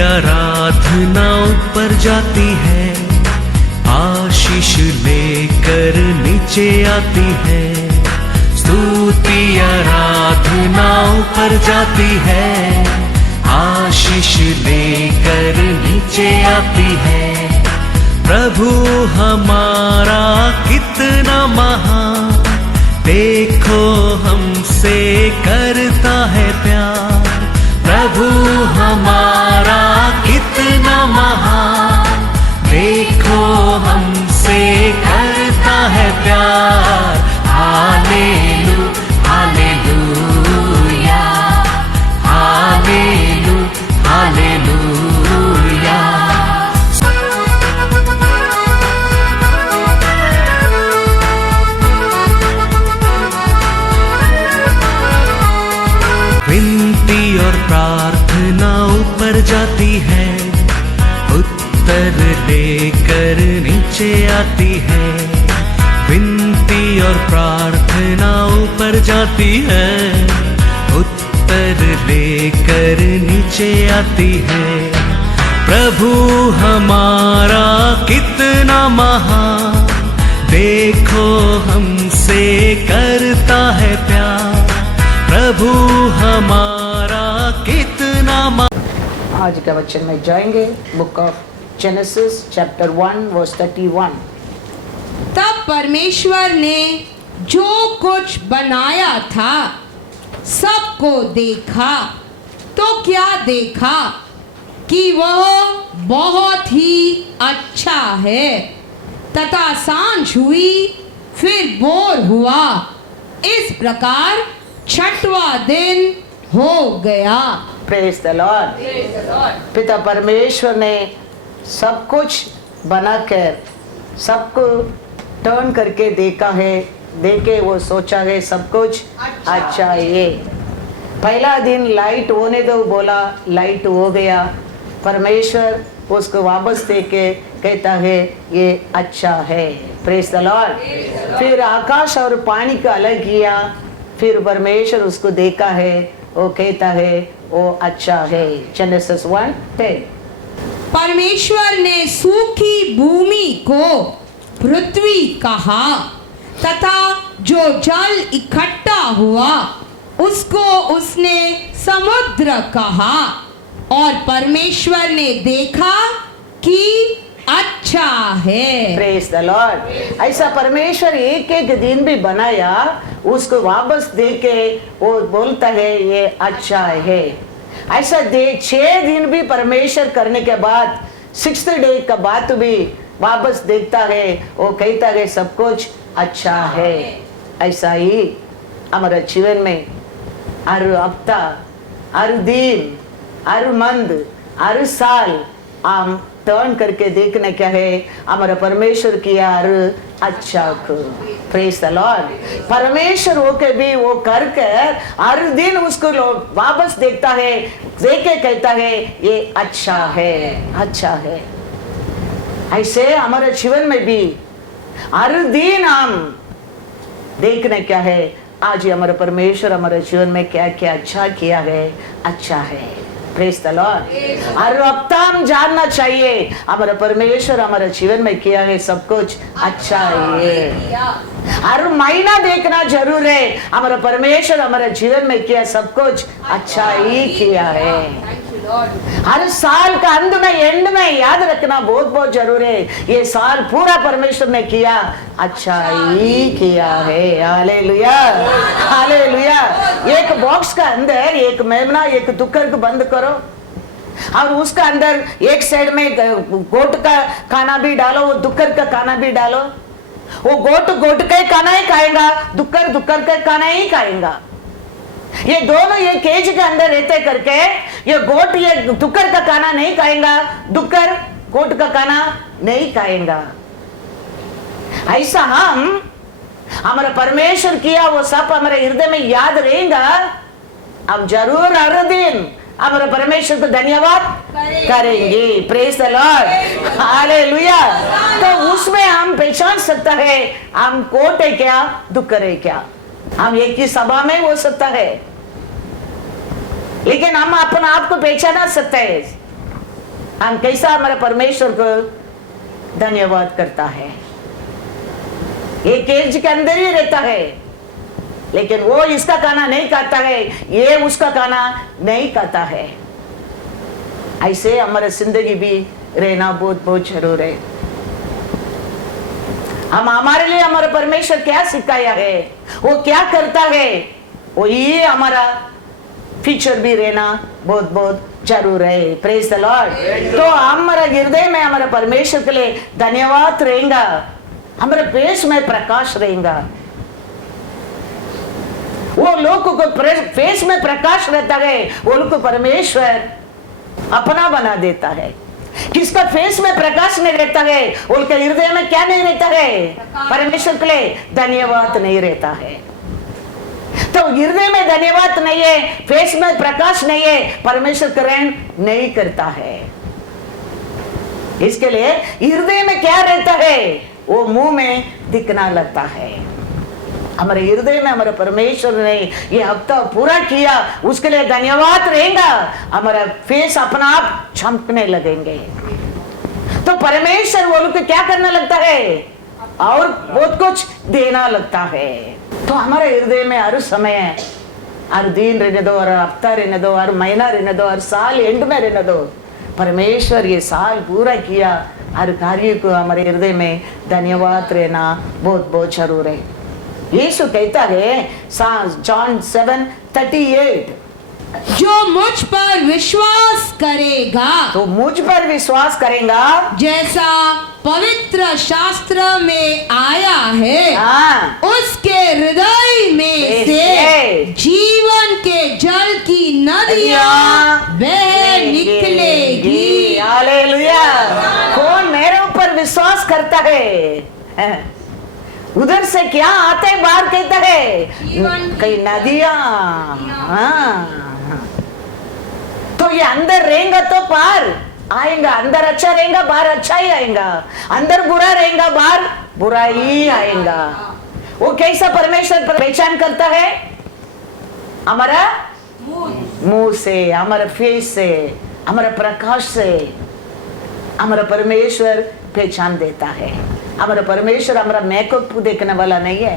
आराधना ऊपर जाती है, आशीष लेकर नीचे आती है। स्तुति आराधना ऊपर जाती है, आशीष लेकर नीचे आती है। प्रभु हमारा कितना महान, देखो हमसे करता है प्यार। प्रभु हमारा कितना महान, देखो हमसे करता है प्यार। हालेलू हालेलूया, हालेलू हालेलूया। विनती और प्रार्थना ऊपर जाती है, उत्तर लेकर नीचे आती है। विनती और प्रार्थना ऊपर जाती है, उत्तर लेकर नीचे आती है। प्रभु हमारा कितना महान, देखो हमसे करता है प्यार। प्रभु हमारा कितना आज का वचन में जाएंगे book of Genesis chapter 1 verse 31। तब परमेश्वर ने जो कुछ बनाया था सबको देखा, तो क्या देखा कि वह बहुत ही अच्छा है। तथा सांझ हुई, फिर भोर हुआ, इस प्रकार 6वां दिन हो गया। Praise the Lord. पिता परमेश्वर ने सब कुछ बनाकर सबको टर्न करके देखा है, देखे वो सोचा है सब कुछ अच्छा है। पहला दिन लाइट होने दो बोला, लाइट हो गया। परमेश्वर उसको वापस देके कहता है ये अच्छा है। Praise the Lord. फिर आकाश और पानी को अलग किया, फिर परमेश्वर उसको देखा है, वो कहता है वो अच्छा है। जेनेसिस 1:10। परमेश्वर ने सूखी भूमि को पृथ्वी कहा, तथा जो जल इकट्ठा हुआ उसको उसने समुद्र कहा। और परमेश्वर ने देखा कि अच्छा है। Praise the Lord. ऐसा परमेश्वर एक एक दिन भी बनाया, उसको वापस देके वो बोलता है ये अच्छा है। ऐसा 6 दिन भी परमेश्वर करने के बाद 6th डे का बात भी वापस देखता है, वो कहता है सब कुछ अच्छा है। ऐसा ही हमारे जीवन में हर हफ्ता, हर दिन, हर मंथ, हर साल हम टर्न करके देखने क्या है हमारा परमेश्वर किया हर अच्छा को। Praise the Lord. परमेश्वर होके भी वो कर कर हर दिन उसको वापस देखता है, देख के कहता है ये अच्छा है, अच्छा है। ऐसे हमारे जीवन में भी हर दिन हम देखने क्या है आज हमारा परमेश्वर हमारे जीवन में क्या क्या अच्छा किया है, अच्छा है। Praise the Lord. हर हफ्ता हम जानना चाहिए हमारा परमेश्वर हमारे जीवन में किया है सब कुछ अच्छा है। हर महीना देखना जरूर है हमारा परमेश्वर हमारे जीवन में किया सब कुछ अच्छा ही किया है। हर साल का अंत में, एंड में याद रखना बहुत बहुत जरूरी है, ये साल पूरा परमेश्वर ने किया अच्छा ही किया है। Hallelujah hallelujah. एक बॉक्स का अंदर एक मेमना एक दुक्कर को बंद करो और उसका अंदर एक साइड में गोट का खाना भी डालो, वो दुक्कर का खाना भी डालो। वो गोट का खाना ही खाएगा, दुक्कर का खाना ही खाएगा। ये दोनों ये केज के अंदर रहते करके ये गोट ये दुक्कर का खाना नहीं खाएगा, दुक्कर गोट का खाना नहीं खाएगा। ऐसा हम हमारा परमेश्वर किया वो सब हमारे हृदय में याद रहेगा। हम जरूर हर दिन हमारे परमेश्वर को धन्यवाद करेंगे। Praise the Lord. हालेलुया। तो उसमें हम पहचान सकता है हम गोट है क्या, दुक्कर है क्या। हम एक ही सभा में हो सकता है, लेकिन हम अपने आप को पहचाना सकते हैं। हम कैसा हमारे परमेश्वर को धन्यवाद करता है। एक केज के अंदर ही रहता है, लेकिन वो इसका खाना नहीं खाता है, ये उसका खाना नहीं खाता है। ऐसे हमारे जिंदगी भी रहना बहुत बहुत जरूर है। हम हमारे लिए हमारा परमेश्वर क्या सिखाया है, वो क्या करता है, वो ये हमारा फ्यूचर भी रहना बहुत बहुत जरूर है। Praise the Lord. तो हमारा हृदय में हमारे परमेश्वर के लिए धन्यवाद रहेगा, हमारे फेस में प्रकाश रहेगा। वो लोग को फेस में प्रकाश रहता है, वो लोग को परमेश्वर अपना बना देता है। किसका फेस में प्रकाश नहीं रहता है, उनके हृदय में क्या नहीं रहता है, परमेश्वर के लिए धन्यवाद नहीं रहता है। तो हृदय में धन्यवाद नहीं है, फेस में प्रकाश नहीं है, परमेश्वर ग्रहण नहीं करता है। इसके लिए हृदय में क्या रहता है, वो मुंह में दिखना लगता है। हमारे हृदय में हमारे परमेश्वर ने ये हफ्ता पूरा किया, उसके लिए धन्यवाद रहेगा। हमारा फेस अपना आप चमकने लगेंगे। तो परमेश्वर वो लोग क्या करना लगता है, और बहुत कुछ देना लगता है। तो हमारे हृदय में हर समय, हर दिन रहने दो, हर हफ्ता रहने दो, हर महीना रहने दो, हर साल एंड में रहने दो, परमेश्वर ये साल पूरा किया, हर कार्य को हमारे हृदय में धन्यवाद रहना बहुत बहुत जरूर है। यीशु कहता है जॉन 7:38, जो मुझ पर विश्वास करेगा, तो मुझ पर विश्वास करेगा, जैसा पवित्र शास्त्र में आया है, हाँ, उसके हृदय में से जीवन के जल की नदियां बह निकलेगी। हालेलुया। कौन मेरे ऊपर विश्वास करता है, उधर से क्या आते हैं बाहर, कहता है कई नदियां। हाँ, तो ये अंदर रहेगा तो बाहर आएगा, अंदर अच्छा रहेगा बाहर अच्छा ही आएगा, अंदर बुरा रहेगा बाहर बुरा ही आएगा। वो कैसा परमेश्वर पर पहचान करता है, हमारा मुंह से, हमारा फेस से, हमारा प्रकाश से हमारा परमेश्वर पहचान देता है। हमारा परमेश्वर हमारा मेकअप को देखने वाला नहीं है,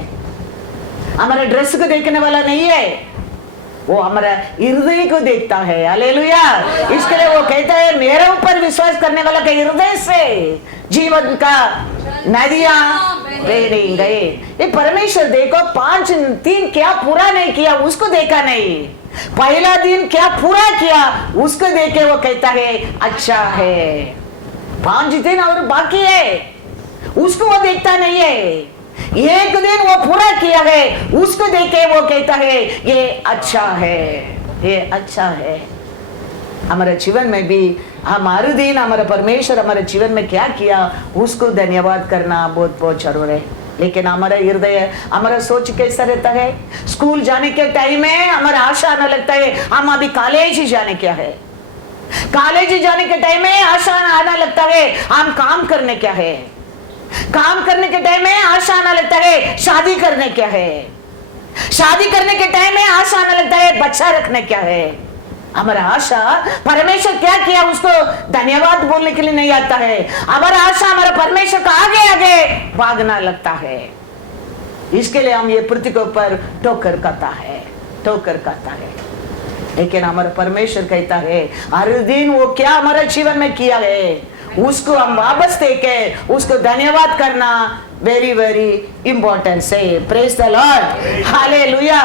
हमारा ड्रेस को देखने वाला नहीं है, वो हमारा हृदय को देखता है। हालेलुया। इसके लिए वो कहता है मेरे ऊपर विश्वास करने वाला के हृदय से जीवन का नदियां बहेंगे। ये परमेश्वर देखो 5 दिन क्या पूरा नहीं किया उसको देखा नहीं, पहला दिन क्या पूरा किया उसको देखे वो कहता है अच्छा है। 5 दिन और बाकी है उसको वो देखता नहीं है, एक दिन वो पूरा किया है उसको देखे वो कहता है ये अच्छा है, ये अच्छा है। हमारे जीवन में भी हम हर दिन हमारा परमेश्वर हमारे जीवन में क्या किया उसको धन्यवाद करना बहुत बहुत जरूर है। लेकिन हमारा हृदय हमारा सोच कैसा रहता है, स्कूल जाने के टाइम में हमारा आशा आने लगता है हम अभी कॉलेज ही जाने क्या है, कॉलेज जाने के टाइम में आशा आना लगता है हम काम करने क्या है, काम करने के टाइम में आशा आना लगता है शादी करने क्या है, शादी करने के टाइम में आशा आना लगता है बच्चा रखने क्या है। हमारा आशा परमेश्वर क्या किया उसको धन्यवाद बोलने के लिए नहीं आता है, हमारा आशा हमारा परमेश्वर का आगे आगे भागना लगता है। इसके लिए हम ये पृथ्वी के ऊपर ठोकर खाता है, ठोकर खाता है। लेकिन हमारा परमेश्वर कहता है हर दिन वो क्या हमारा जीवन में किया है उसको हम वापस देके उसको धन्यवाद करना वेरी वेरी इंपॉर्टेंट है। Praise the Lord. हालेलुया।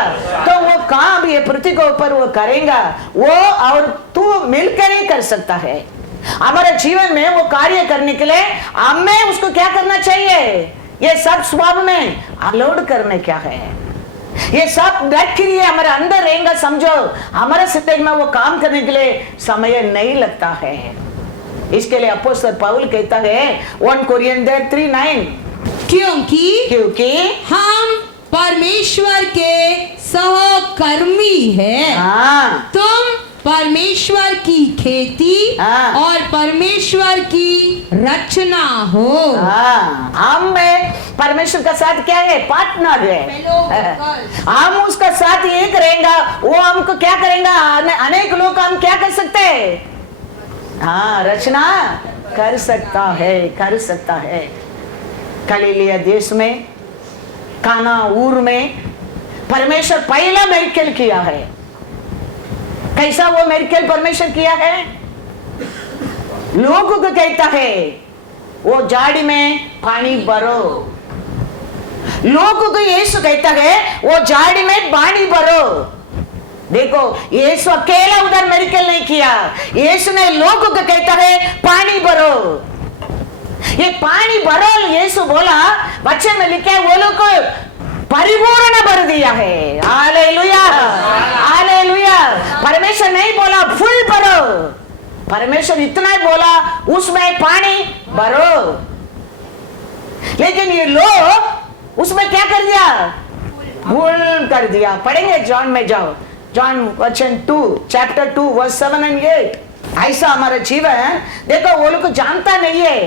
तो वो काम ये पृथ्वी के ऊपर वो करेगा, वो और तू मिलकर ही कर सकता है। हमारे जीवन में वो कार्य करने के लिए हमें उसको क्या करना चाहिए, ये सब स्वभाव में अलाउड करने क्या है, ये सब बैक्टीरिया हमारे अंदर रहेगा। समझो हमारे जिंदगी में वो काम करने के लिए समय नहीं लगता है। इसके लिए अपोस्तल पौल कहता है 1 कोरिन्थियर 3:9, क्योंकि हम परमेश्वर के सहकर्मी हैं। हाँ, तुम परमेश्वर की खेती हाँ, और परमेश्वर की रचना हो। हाँ, हम में परमेश्वर का साथ क्या है, पार्टनर है। हम उसका साथ एक रहेगा, वो हमको क्या करेगा, अनेक लोग हम क्या कर सकते हैं, हाँ, रचना कर सकता है, कर सकता है। गलीलिया देश में काना ऊर में परमेश्वर पहला मिरेकल किया है। कैसा वो मिरेकल परमेश्वर किया है? लोगों को कहता है वो झाड़ी में पानी भरो। लोगों को यीशु कहता है वो झाड़ी में पानी भरो। देखो, यीशु अकेला उधर मिरेकल नहीं किया, यीशु ने लोगों को कहता है पानी भरो। ये पानी भरो यीशु बोला, वचन में लिखा है वो लोग को परिपूर्ण भर दिया है। Hallelujah, hallelujah. परमेश्वर नहीं बोला फुल भरो, परमेश्वर इतना ही बोला उसमें पानी भरो। लेकिन ये लोग उसमें क्या कर दिया? फुल कर दिया। पढ़ेंगे जॉन में, जाओ जॉन वचन 2 चैप्टर 2 वर्स 7 and 8। ऐसा हमारा जीवन देखो, वो लोग को जानता नहीं है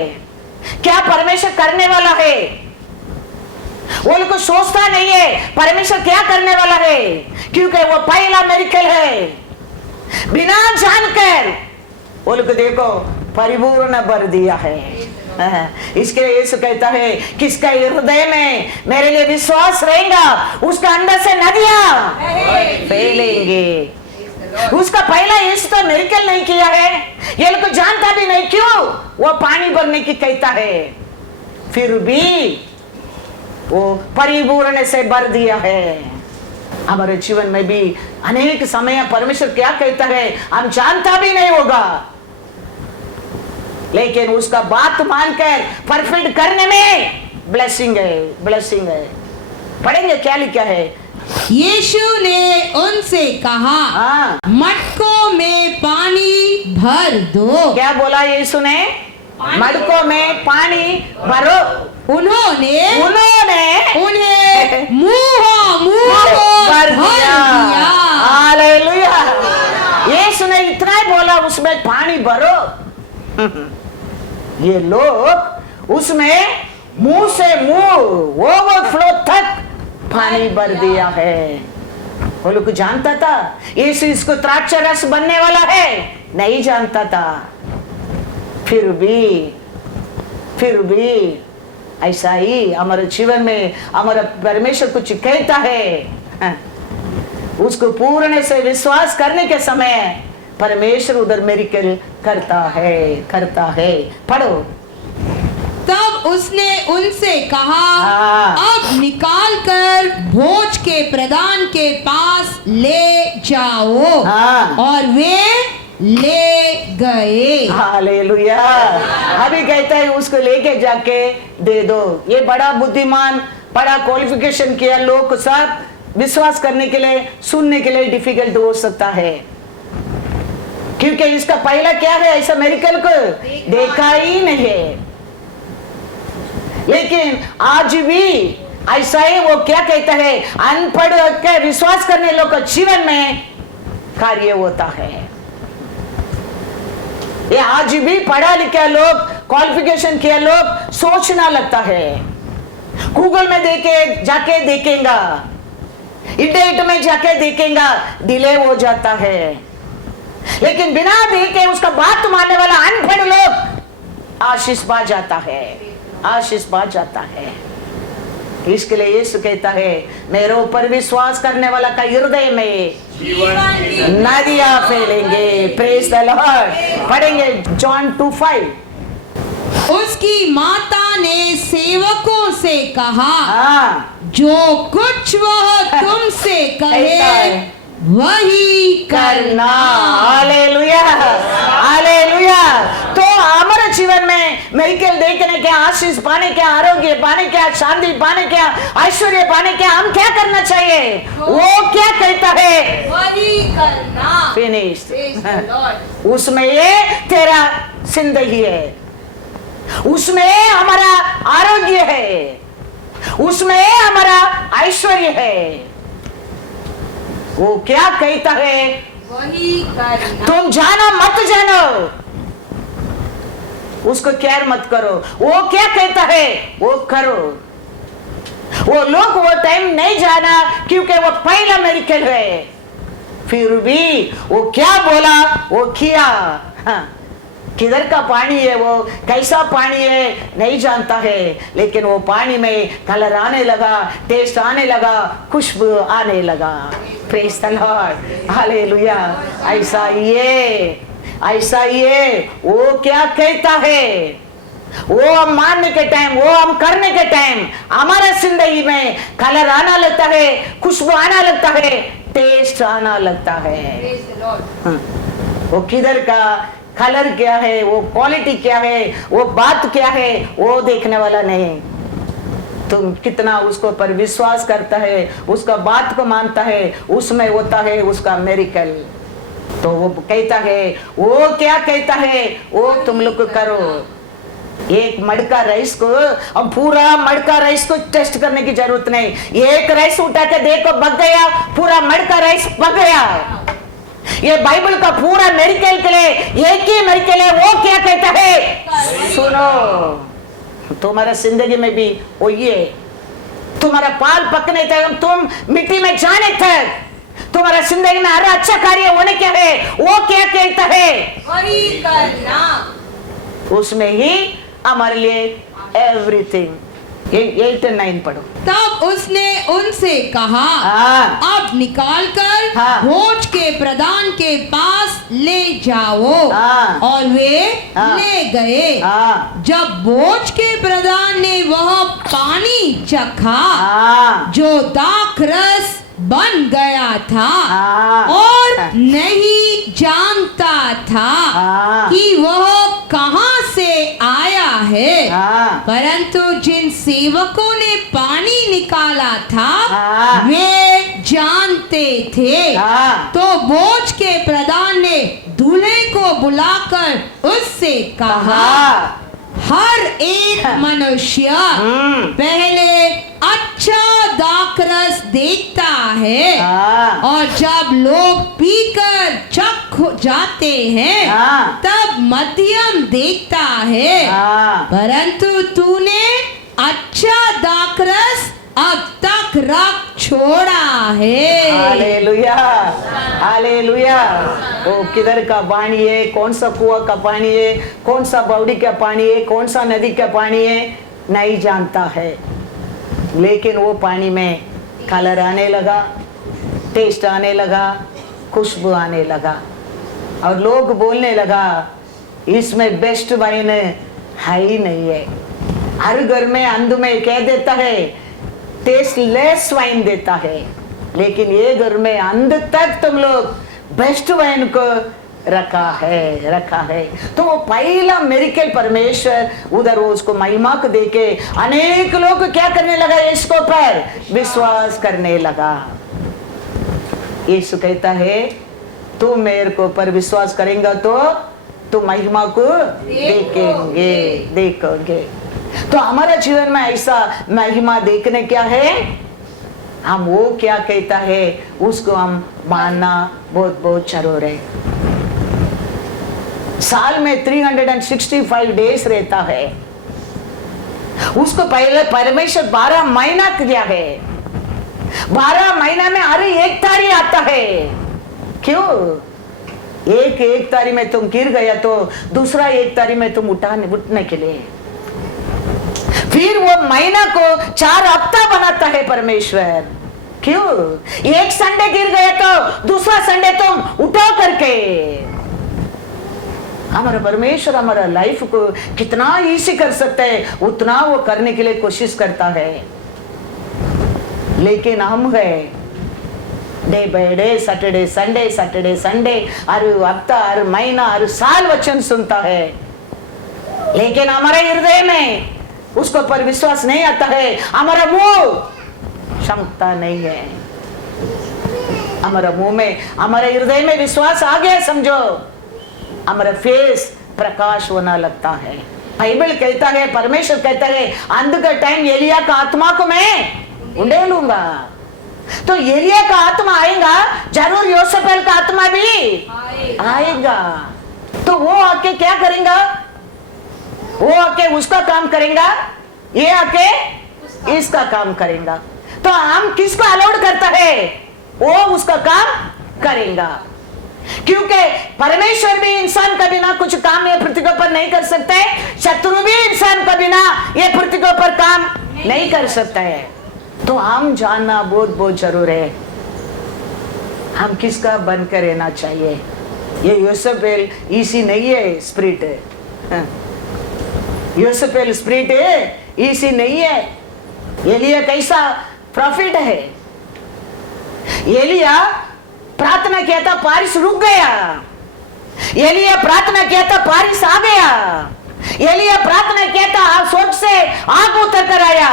क्या परमेश्वर करने वाला है। वो लोग को सोचता नहीं है परमेश्वर क्या करने वाला है, क्योंकि वो पहला मिरेकल है। बिना जानकर वो लोग देखो परिपूर्ण भर दिया है। इसके लिए यीशु कहता है किसका हृदय में मेरे लिए विश्वास रहेगा उसका अंदर से नदियां फैलेंगे। उसका पहला यीशु तो मिरेकल नहीं किया है, ये लोग जानता भी नहीं क्यों वो पानी भरने की कहता है, फिर भी वो परिपूर्ण से भर दिया है। हमारे जीवन में भी अनेक समय परमेश्वर क्या कहता है हम जानता भी नहीं होगा, लेकिन उसका बात मानकर परफेक्ट करने में ब्लेसिंग है, ब्लेसिंग है। पढ़ेंगे क्या लिखा है? यीशु ने उनसे कहा, हाँ, मटकों में पानी भर दो। क्या बोला यीशु ने? मटकों में पानी भरो। उन्होंने उन्हें मुंह भर दिया। हालेलुया। यीशु ने इतना ही बोला उसमें पानी भरो। ये लोग उसमें मुंह से मुंह ओवरफ्लो तक पानी भर दिया है। वो लोग जानता था यीशु इसको द्राक्षा रस बनने वाला है? नहीं जानता था। फिर भी ऐसा ही हमारे जीवन में हमारा परमेश्वर कुछ कहता है, उसको पूर्ण से विश्वास करने के समय परमेश्वर उधर मिरेकल करता है। पढ़ो। तब उसने उनसे कहा, हाँ। अब निकाल कर भोज के प्रधान के पास ले जाओ। हाँ। और वे ले गए। हालेलुया। अभी कहता है उसको लेके जाके दे दो। ये बड़ा बुद्धिमान, बड़ा क्वालिफिकेशन किया लोग को सब विश्वास करने के लिए, सुनने के लिए डिफिकल्ट हो सकता है, क्योंकि इसका पहला क्या है ऐसा मिरेकल को देखा ही नहीं है। लेकिन आज भी ऐसा ही वो क्या कहता है, अनपढ़ के विश्वास करने लोग का जीवन में कार्य होता है। ये आज भी पढ़ा लिखा लोग, क्वालिफिकेशन किया लोग सोचना लगता है, गूगल में जाके देखेगा, इंटरनेट में जाके देखेगा, डिले हो जाता है। लेकिन बिना देखे उसका बात मानने वाला अनपढ़ लोग आशीष पा जाता है, आशीष पा जाता है। इसके लिए यीशु कहता है मेरे ऊपर विश्वास करने वाला का हृदय में नदियां फैलेंगे। Praise the Lord. पढ़ेंगे जॉन 2:5। उसकी माता ने सेवकों से कहा, हाँ, जो कुछ वह तुमसे कहे वही करना। Hallelujah, hallelujah. तो हमारे जीवन में मिरेकल देखने के, आशीष पाने के, आरोग्य पाने के, शांति पाने के, ऐश्वर्य पाने के हम क्या करना चाहिए? वो क्या कहता है? वही करना। फिनिश। उसमें ये तेरा जिंदगी है, उसमें हमारा आरोग्य है, उसमें हमारा ऐश्वर्य है। वो क्या कहता है? वही करना। तुम जानो मत जानो, उसको केयर मत करो। वो क्या कहता है वो करो। वो लोग वो टाइम नहीं जाना क्योंकि वो पहला मिरेकल है, फिर भी वो क्या बोला वो किया। हाँ। किधर का पानी है, वो कैसा पानी है नहीं जानता है, लेकिन वो पानी में कलर आने लगा, टेस्ट आने लगा, खुशबू आने लगा। Praise the Lord, hallelujah. ऐसा ये वो क्या कहता है, वो हम मानने के टाइम, वो हम करने के टाइम हमारा जिंदगी में कलर आना लगता है, खुशबू आना लगता है, टेस्ट आना लगता है। वो किधर का कलर क्या है, वो क्वालिटी क्या है, वो बात क्या है, वो देखने वाला नहीं। तुम कितना उसको पर विश्वास करता है, उसका बात को मानता है, उसमें होता है उसका मेरिकल। तो वो कहता है, वो क्या कहता है वो तुम लोग करो। एक मटका राइस को, अब पूरा मटका राइस को टेस्ट करने की जरूरत नहीं। एक राइस उठा के देखो, पक गया, पूरा मटका राइस पक गया। ये बाइबल का पूरा मेरिकल के लिए एक ही मेरिकल है, वो क्या कहता है सुनो। तुम्हारा जिंदगी में भी वो ये, तुम्हारा पाल पकने तक, तुम मिट्टी में जाने तक, तुम्हारा जिंदगी में हर अच्छा कार्य होने क्या है, वो क्या कहता है हरि करना, उसमें ही हमारे लिए एवरीथिंग। 8 और 9 पढ़ो। तब उसने उनसे कहा, अब निकाल कर भोज के प्रधान के पास ले जाओ। और वे ले गए। जब भोज के प्रधान ने वह पानी चखा जो दाखरस बन गया था, और नहीं जानता था कि वह कहां से आया है, परंतु जिन सेवकों ने पानी निकाला था वे जानते थे। तो भोज के प्रधान ने दूल्हे को बुलाकर उससे कहा, हर एक मनुष्य पहले अच्छा दाखरस देखता है, और जब लोग पीकर चख जाते हैं तब मध्यम देखता है, परंतु तूने अच्छा दाखरस अब तक रख छोड़ा है। Hallelujah, hallelujah. वो किधर का पानी है, कौन सा कुआं का पानी है, कौन सा बावड़ी का पानी है, कौन सा नदी का पानी है, नहीं जानता है। लेकिन वो पानी में कलर आने लगा, टेस्ट आने लगा, खुशबू आने लगा, और लोग बोलने लगा इसमें बेस्ट वाइन है ही नहीं है। हर घर में अंध में कह देता है टेस्टलेस वाइन देता है, लेकिन ये घर में अंध तक तुम लोग बेस्ट वाइन को रखा है। तो वो पहला मेरिकल परमेश्वर उधर वो उसको महिमा को देके अनेक लोग क्या करने लगा, इसको पर विश्वास करने लगा। यीशु कहता है तू मेरे को पर विश्वास करेंगे तो तू महिमा को देखोगे। तो हमारा जीवन में ऐसा महिमा देखने क्या है, हम वो क्या कहता है उसको हम मानना बहुत बहुत जरूर है। साल में 365 डेज रहता है, उसको पहले परमेश्वर 12 महीना किया है। 12 महीना में हर एक तारीख आता है। क्यों? एक तारीख में तुम गिर गया तो दूसरा एक तारीख में तुम उठने के लिए, फिर वो महीना को 4 हफ्ता बनाता है परमेश्वर। क्यों? एक संडे गिर गया तो दूसरा संडे तुम उठो करके। हमारा परमेश्वर हमारा लाइफ को कितना इजी कर सकता है उतना वो करने के लिए कोशिश करता है। लेकिन हम है day by day, Saturday Sunday, हर हफ्ता, हर महीना, हर साल वचन सुनता है, लेकिन हमारे हृदय में उसको पर विश्वास नहीं आता है। हमारा मुंह क्षमता नहीं है, हमारा मुंह में, हमारे हृदय में विश्वास आ गया समझो, हमारा फेस प्रकाश होना लगता है। बाइबल कहता है, परमेश्वर कहता है अंध का टाइम एलिया का आत्मा को मैं उड़े लूंगा। तो एलिया का आत्मा आएगा, जरूर योसेफेल का आत्मा भी आएगा। तो वो आके क्या करेगा? वो आके उसका काम करेगा, ये आके इसका काम करेगा। तो हम किसको अलाउड करता है? वो उसका काम करेगा, क्योंकि परमेश्वर भी इंसान का के बिना कुछ काम ये पृथ्वी के ऊपर नहीं कर सकते, शत्रु भी इंसान के बिना ये पृथ्वी के ऊपर काम नहीं कर सकता है। तो हम जानना बहुत बहुत जरूर है, हम किसका बनकर रहना चाहिए। ये योसेफेल इसी नहीं है, स्पिरिट है। योसेफेल स्पिरिट है, इसी नहीं है। एलिया कैसा प्रॉफिट है। एलिया प्रार्थना किया था, बारिश रुक गया। एलिया प्रार्थना किया था, बारिश आ गया। एलिया प्रार्थना किया था, स्वर्ग से आग उतर कर आया।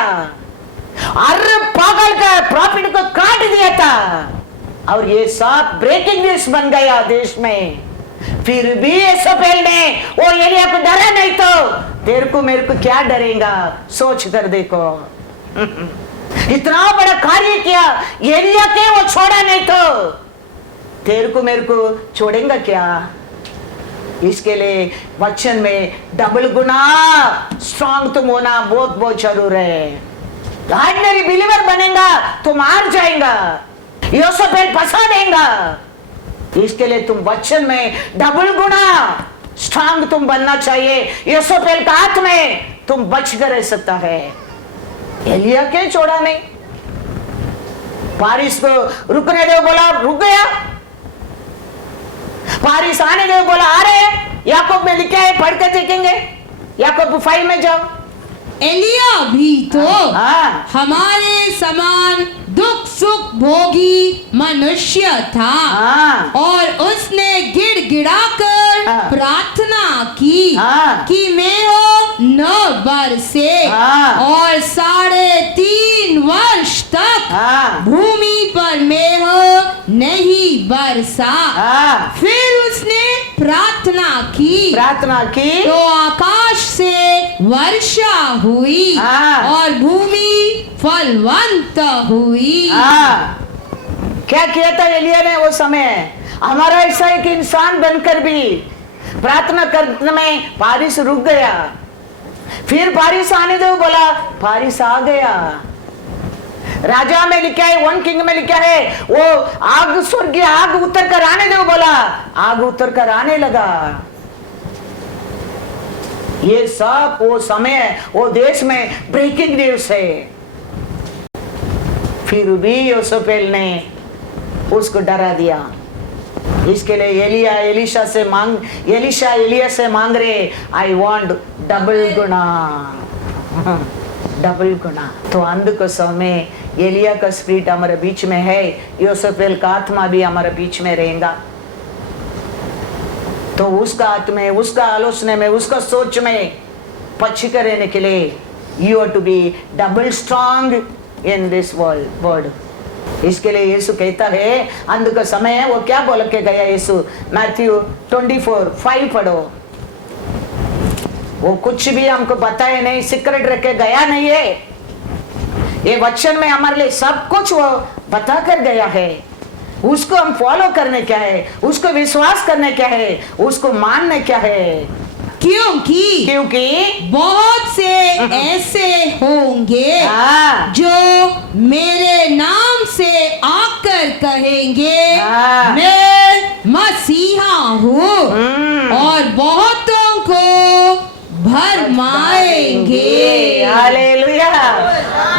हर पागल का प्रॉफिट को काट दिया था और ये सब ब्रेकिंग न्यूज बन गया देश में। फिर भी योसेफेल ने वो एलिया को डरा नहीं, तो तेरे को मेरे को क्या डरेगा, सोच कर देखो। इतना बड़ा कार्य किया एलिया के, वो छोड़ा नहीं तो तेरे को मेरे को छोड़ेगा क्या। इसके लिए वचन में डबल गुना स्ट्रांग तुम होना बहुत बहुत जरूर है। ऑर्डिनरी बिलीवर बनेगा तो मार जाएगा, योसेफेल फंसा देगा। इसके लिए तुम वचन में डबल गुना स्ट्रांग तुम बनना चाहिए। योसेफेल का हाथ में तुम बच कर रह सकता है। एलिया के छोड़ा नहीं, बारिश को रुकने दो बोला, रुक गया। बारिश आने दो बोला, आ रहे हैं। याकूब में लिखा है, पढ़ कर देखेंगे, याकूब 5 में जाओ। एलिया भी तो हाँ। हमारे समान दुख सुख भोगी मनुष्य था। हाँ। और उसने गिड़गिड़ाकर हाँ। प्रार्थना की हाँ। कि मेघ न बरसे। हाँ। और 3.5 वर्ष तक हाँ। भूमि पर मेघ नहीं बरसा। हाँ। फिर उसने प्रार्थना की तो आकाश से वर्षा हुई। हाँ। और भूमि फलवंत हुई। हाँ। क्या किया था एलिया ने वो समय। हमारा ऐसा एक इंसान बनकर भी प्रार्थना करने में बारिश रुक गया, फिर बारिश आने दो बोला, बारिश आ गया। राजा में लिखा है, 1 किंग में लिखा है, वो आग स्वर्गीय आग उतर कर आने दो बोला, आग उतर कर आने लगा। ये सब वो समय वो देश में ब्रेकिंग न्यूज है। फिर भी योसेफेल ने उसको डरा दिया। इसके लिए एलिया एलिशा से मांग रहे, आई वांट डबल गुना, डबल गुना। तो अंध को समय एलिया का स्पिरिट हमारे बीच में है, योसेफेल का आत्मा भी हमारे बीच में रहेगा। तो उसका आत्मा, उसका आलोचना में, उसका सोच में पक्ष रहने के लिए you are to be double strong in this world. इसके लिए यीशु कहता है, अंध का समय है, वो क्या बोल के गया यीशु, मैथ्यू 24:5 पढ़ो। वो कुछ भी हमको बताया नहीं, सीक्रेट रख के गया नहीं है। ये वचन में हमारे लिए सब कुछ वो बता कर गया है। उसको हम फॉलो करने क्या है, उसको विश्वास करने क्या है, उसको मानने क्या है। क्योंकि बहुत से ऐसे होंगे हाँ। जो मेरे नाम से आकर कहेंगे हाँ। मैं मसीहा हूँ, और बहुतों को भरमाएंगे। हालेलुया।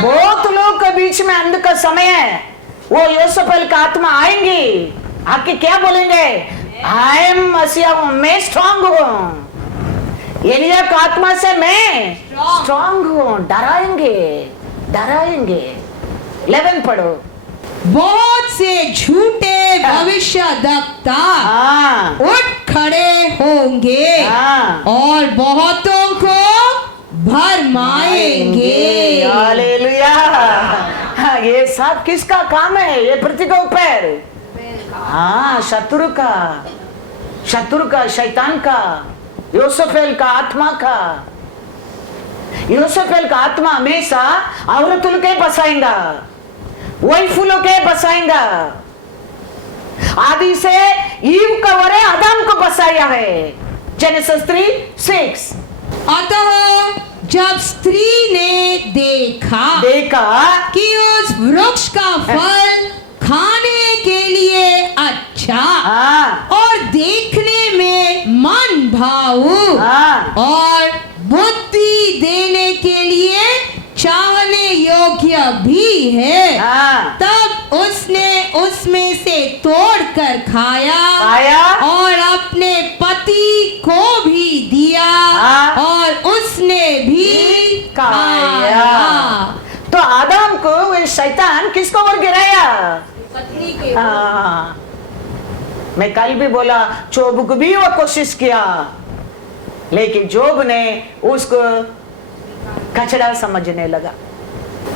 बहुत लोग के बीच में अंध का समय है, वो योसेफेल का आत्मा आएंगी, आके क्या बोलेंगे, आई एम मसीहा हूँ, मैं स्ट्रांग हूँ। एलिया का आत्मा से मैं स्ट्रांग हूँ, डराएंगे। 11 पढ़ो। बहुत से झूठे भविष्यद्वक्ता हाँ। उठ खड़े होंगे हाँ। और बहुतों को भरमाएंगे। हालेलुया। हाँ, ये सब किसका काम है, ये पृथ्वी के ऊपर। हाँ, शत्रु का, शैतान का, योसेफेल का आत्मा का। योसेफेल का आत्मा हमेशा औरतों के बसाएगा, वाइफुलों के बसाएगा। आदि से ईव का वरे आदम को बसाया है, जेनेसिस 3:6। अतः जब स्त्री ने देखा कि उस वृक्ष का फल खाने के लिए अच्छा हाँ। और देखने में मन स्वभाव हाँ और बुद्धि देने के लिए चाहने योग्य भी है। हाँ तब उसने उसमें से तोड़कर खाया और अपने पति को भी दिया हाँ। और उसने भी खाया। तो आदम को वो शैतान किसको और गिराया? पत्नी के हाँ मैं कल भी बोला, जोब को भी वो कोशिश किया, लेकिन जोब ने उसको कचड़ा समझने लगा।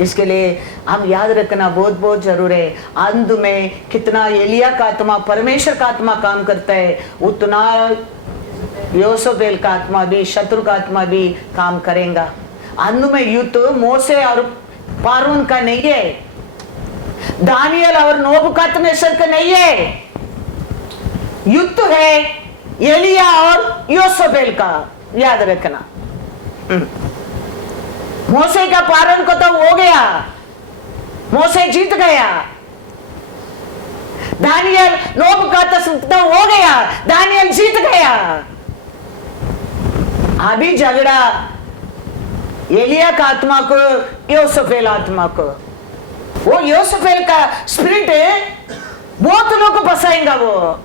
इसके लिए हम याद रखना बहुत बहुत जरूर है, अंत में कितना एलिया का आत्मा, परमेश्वर का आत्मा काम करता है, उतना योसेफेल का आत्मा भी, शत्रु का आत्मा भी काम करेगा। अंत में युद्ध मोसे और पारून का नहीं है, दानियल और नोबुकदनेस्सर का नहीं है, युद्ध है एलिया और योसेफेल का, याद रखना। मोसे का पारण को तो हो गया, मोसे जीत गया, दानियल नोबुकदनेस्सर तो हो गया, दानियल जीत गया। अभी झगड़ा एलिया का आत्मा को, योसेफेल आत्मा को। वो योसेफेल का स्पिरिट बहुत लोग को फंसाएगा, वो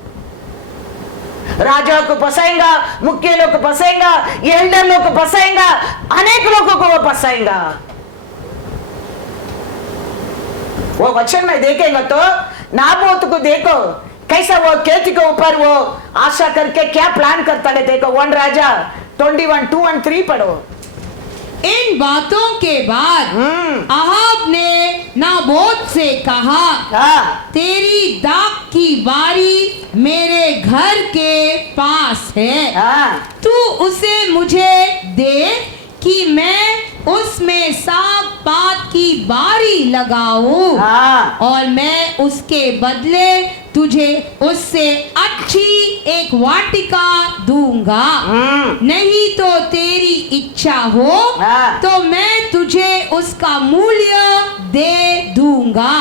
राजा को फंसाएगा, मुख्य लोग को फंसाएगा, एल्डर लोग को फंसाएगा, अनेक लोगों को वो फंसाएगा। वो वचन में देखेगा तो नाबोत को देखो कैसा वो खेती के ऊपर वो आशा करके क्या प्लान करता है। देखो 1 राजा 21, 2 और 3 पढ़ो। इन बातों के बाद अहाब ने नाबोत से कहा, हाँ तेरी दाख की बारी मेरे घर के पास है, हाँ तू उसे मुझे दे कि मैं उसमें साग पात की बारी लगाऊं हाँ और मैं उसके बदले तुझे उससे अच्छी एक वाटिका दूंगा। नहीं तो तेरी इच्छा हो हाँ। तो मैं तुझे उसका मूल्य दे दूंगा।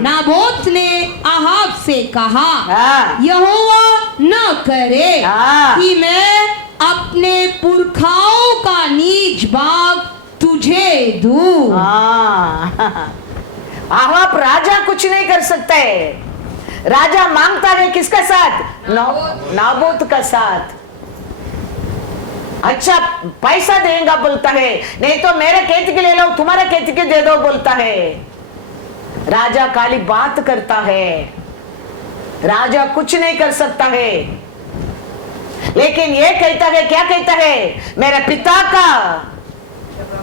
नाबोत ने अहाब से कहा, हाँ। यहोवा न करे हाँ। कि मैं अपने पुरखाओं का नीच भाग तुझे दूं। आप राजा कुछ नहीं कर सकते। राजा मांगता है किसका साथ? नाबोत का साथ। अच्छा पैसा देगा बोलता है, नहीं तो मेरे खेती के ले लो, तुम्हारा खेती के दे दो बोलता है। राजा खाली बात करता है, राजा कुछ नहीं कर सकता है। लेकिन ये कहता है, क्या कहता है? मेरे पिता का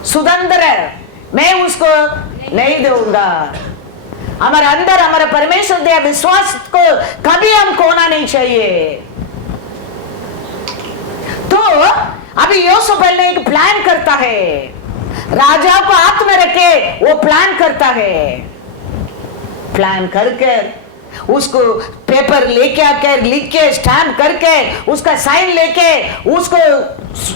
सुदंत्र मैं उसको नहीं दूंगा। हमारे अंदर हमारे परमेश्वर दे विश्वास को कभी हम खोना नहीं चाहिए। तो अभी योसेफेल ने एक प्लान करता है, राजा को हाथ में रखे वो प्लान करता है। प्लान करके उसको पेपर लेके आकर लिख के स्टैम्प करके उसका साइन लेके उसको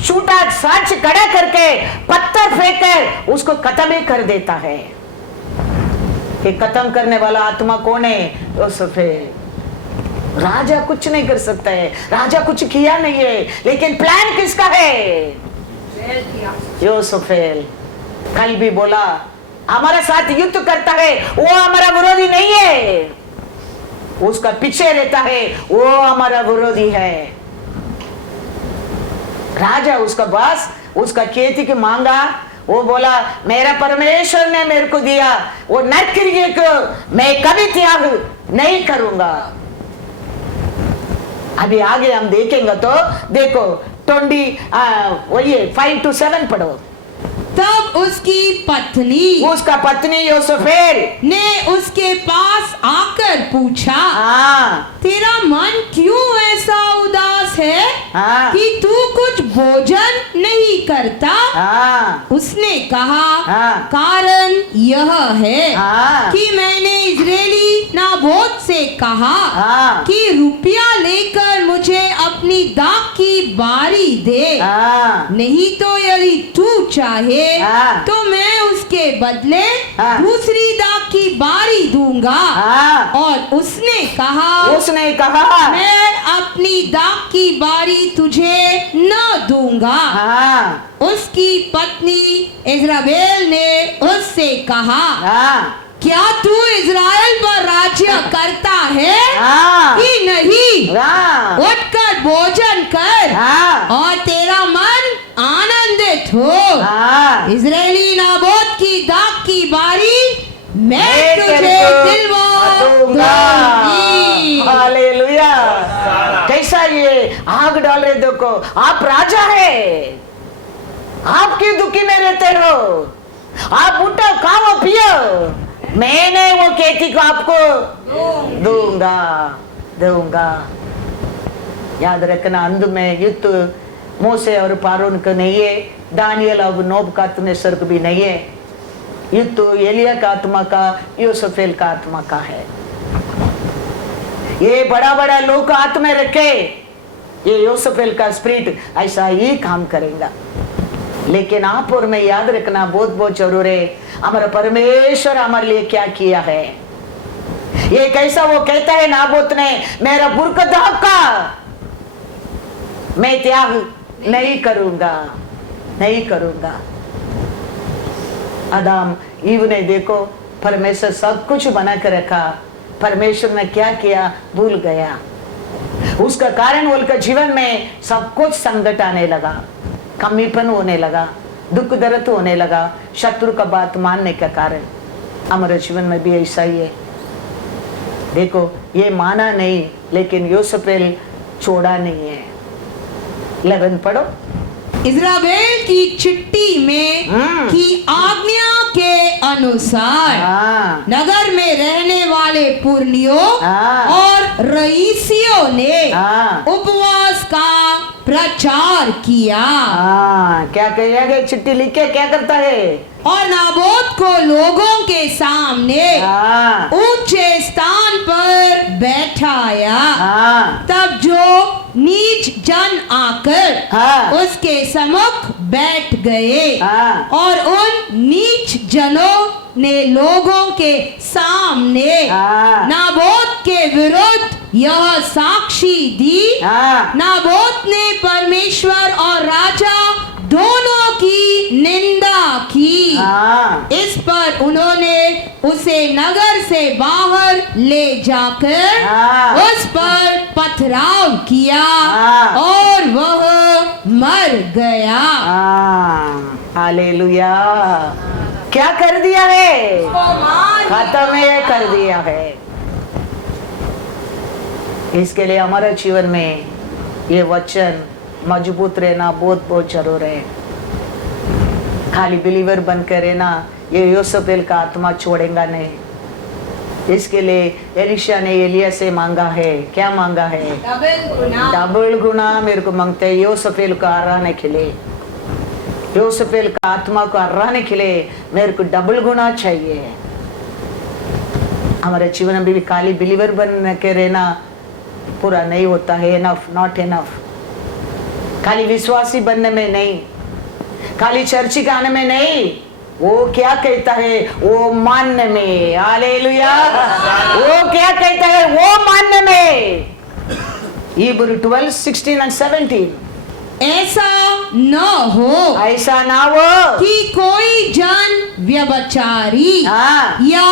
छूटा सच खड़ा करके पत्थर फेंक कर उसको खत्म ही कर देता है। ये खत्म करने वाला आत्मा कौन है? योसेफेल। राजा कुछ नहीं कर सकता है, राजा कुछ किया नहीं है, लेकिन प्लान किसका है? योसेफेल। कल भी बोला हमारे साथ युद्ध करता है, वो हमारा विरोधी नहीं है, उसका पीछे रहता है, वो हमारा विरोधी है। राजा उसका बस उसका खेती की मांगा, वो बोला मेरा परमेश्वर ने मेरे को दिया, वो नरक्रिया को मैं कभी त्याग नहीं करूंगा। अभी आगे हम देखेंगे तो देखो 5 to 7 पढ़ो। तब उसका पत्नी योसेफेल ने उसके पास आकर पूछा, तेरा मन क्यों ऐसा उदास है हाँ। कि तू कुछ भोजन नहीं करता। हाँ उसने कहा हाँ। कारण यह है हाँ। कि मैंने इजरायली नाबोत से कहा हाँ। कि रुपया लेकर मुझे अपनी दाख की बारी दे, हाँ नहीं तो यदि तू चाहे हाँ। तो मैं उसके बदले हाँ। दूसरी दाख की बारी दूंगा। हाँ। और उसने कहा उसने कहा मैं अपनी दाख की बारी तुझे न दूंगा। हाँ उसकी पत्नी इज़राबेल ने उससे कहा हाँ क्या तू इज़राइल पर राज्य करता है हाँ कि नहीं? हाँ उठकर भोजन कर हाँ और तेरा मन आनंदित हो। हाँ इजरायली नाबोत की दाख की बारी मैं मैं तुझे तेरे को दिलवा दूंगा। दूंगी। हालेलुया। कैसा ये आग डाल रहे, देखो आप राजा है, आप क्यों दुखी में रहते हो? आप उठो खाओ पियो, मैंने वो खेती को आपको दूंगा दूंगा। याद रखना, अंत में युद्ध मूसे और पारून का नहीं है, दानियल और नबूकदनेस्सर को भी नहीं है। युद्ध एलिया का आत्मा का, यूसुफेल का आत्मा का है। ये बड़ा बड़ा लोग हाथ में रखे, ये यूसुफेल का स्पिरिट ऐसा ही काम करेगा। लेकिन आप और मैं याद रखना बहुत बहुत जरूर है, हमारा परमेश्वर हमारे लिए क्या किया है। ये कैसा वो कहता है नाबोत ने, मेरा बुरकत का मैं त्याग नहीं करूंगा, नहीं करूंगा। आदम ईव ने देखो, परमेश्वर सब कुछ बना कर रखा, परमेश्वर ने क्या किया भूल गया। उसका कारण उनका जीवन में सब कुछ संकट आने लगा, कमीपन होने लगा, दुख दर्द होने लगा, शत्रु का बात मानने का कारण। हमारे जीवन में भी ऐसा ही है। देखो ये माना नहीं, लेकिन यूसुफेल छोड़ा नहीं है। 11 पढ़ो। इज़राबेल की चिट्ठी में की आज्ञा के अनुसार हाँ नगर में रहने वाले पुरनियों हाँ। और रईसियों ने हाँ। उपवास का प्रचार किया। हाँ क्या कहेगा, चिट्ठी लिख के क्या करता है? और नाबोत को लोगों के सामने हाँ ऊंचे स्थान पर बैठाया। हाँ तब जो नीच जन आकर हाँ। उसके सम्मुख बैठ गए हाँ। और उन नीच जनों ने लोगों के सामने हाँ। नाबोत के विरुद्ध यह साक्षी दी। हाँ नाबोत ने परमेश्वर और राजा दोनों की निंदा की। हाँ इस पर उन्होंने उसे नगर से बाहर ले जाकर हाँ। उस पर पथराव किया हाँ। और वह मर गया। हाँ हालेलुया। क्या कर दिया है? खत्म है, कर दिया है। इसके लिए हमारे जीवन में ये वचन मजबूत रहना बहुत बहुत जरूर है। खाली बिलीवर बनकर रहना, ये यूसुफेल का आत्मा छोड़ेगा नहीं। इसके लिए एलिशा ने एलिया से मांगा है, क्या मांगा है? डबल गुना मेरे को मांगते हैं यूसुफेल को हराने के लिए। यूसुफेल का आत्मा को हराने के लिए मेरे को डबल गुना चाहिए। हमारे जीवन में भी खाली बिलीवर बन के रहना पूरा नहीं होता है। Enough, not enough. खाली विश्वासी बनने में नहीं, खाली चर्च के आने में नहीं, वो क्या कहता है वो मानने में। हालेलुया। वो क्या कहता है वो मानने में। Hebrew 12:16 and 17। ऐसा न हो, ऐसा ना हो कि कोई जन व्यभिचारी हाँ। या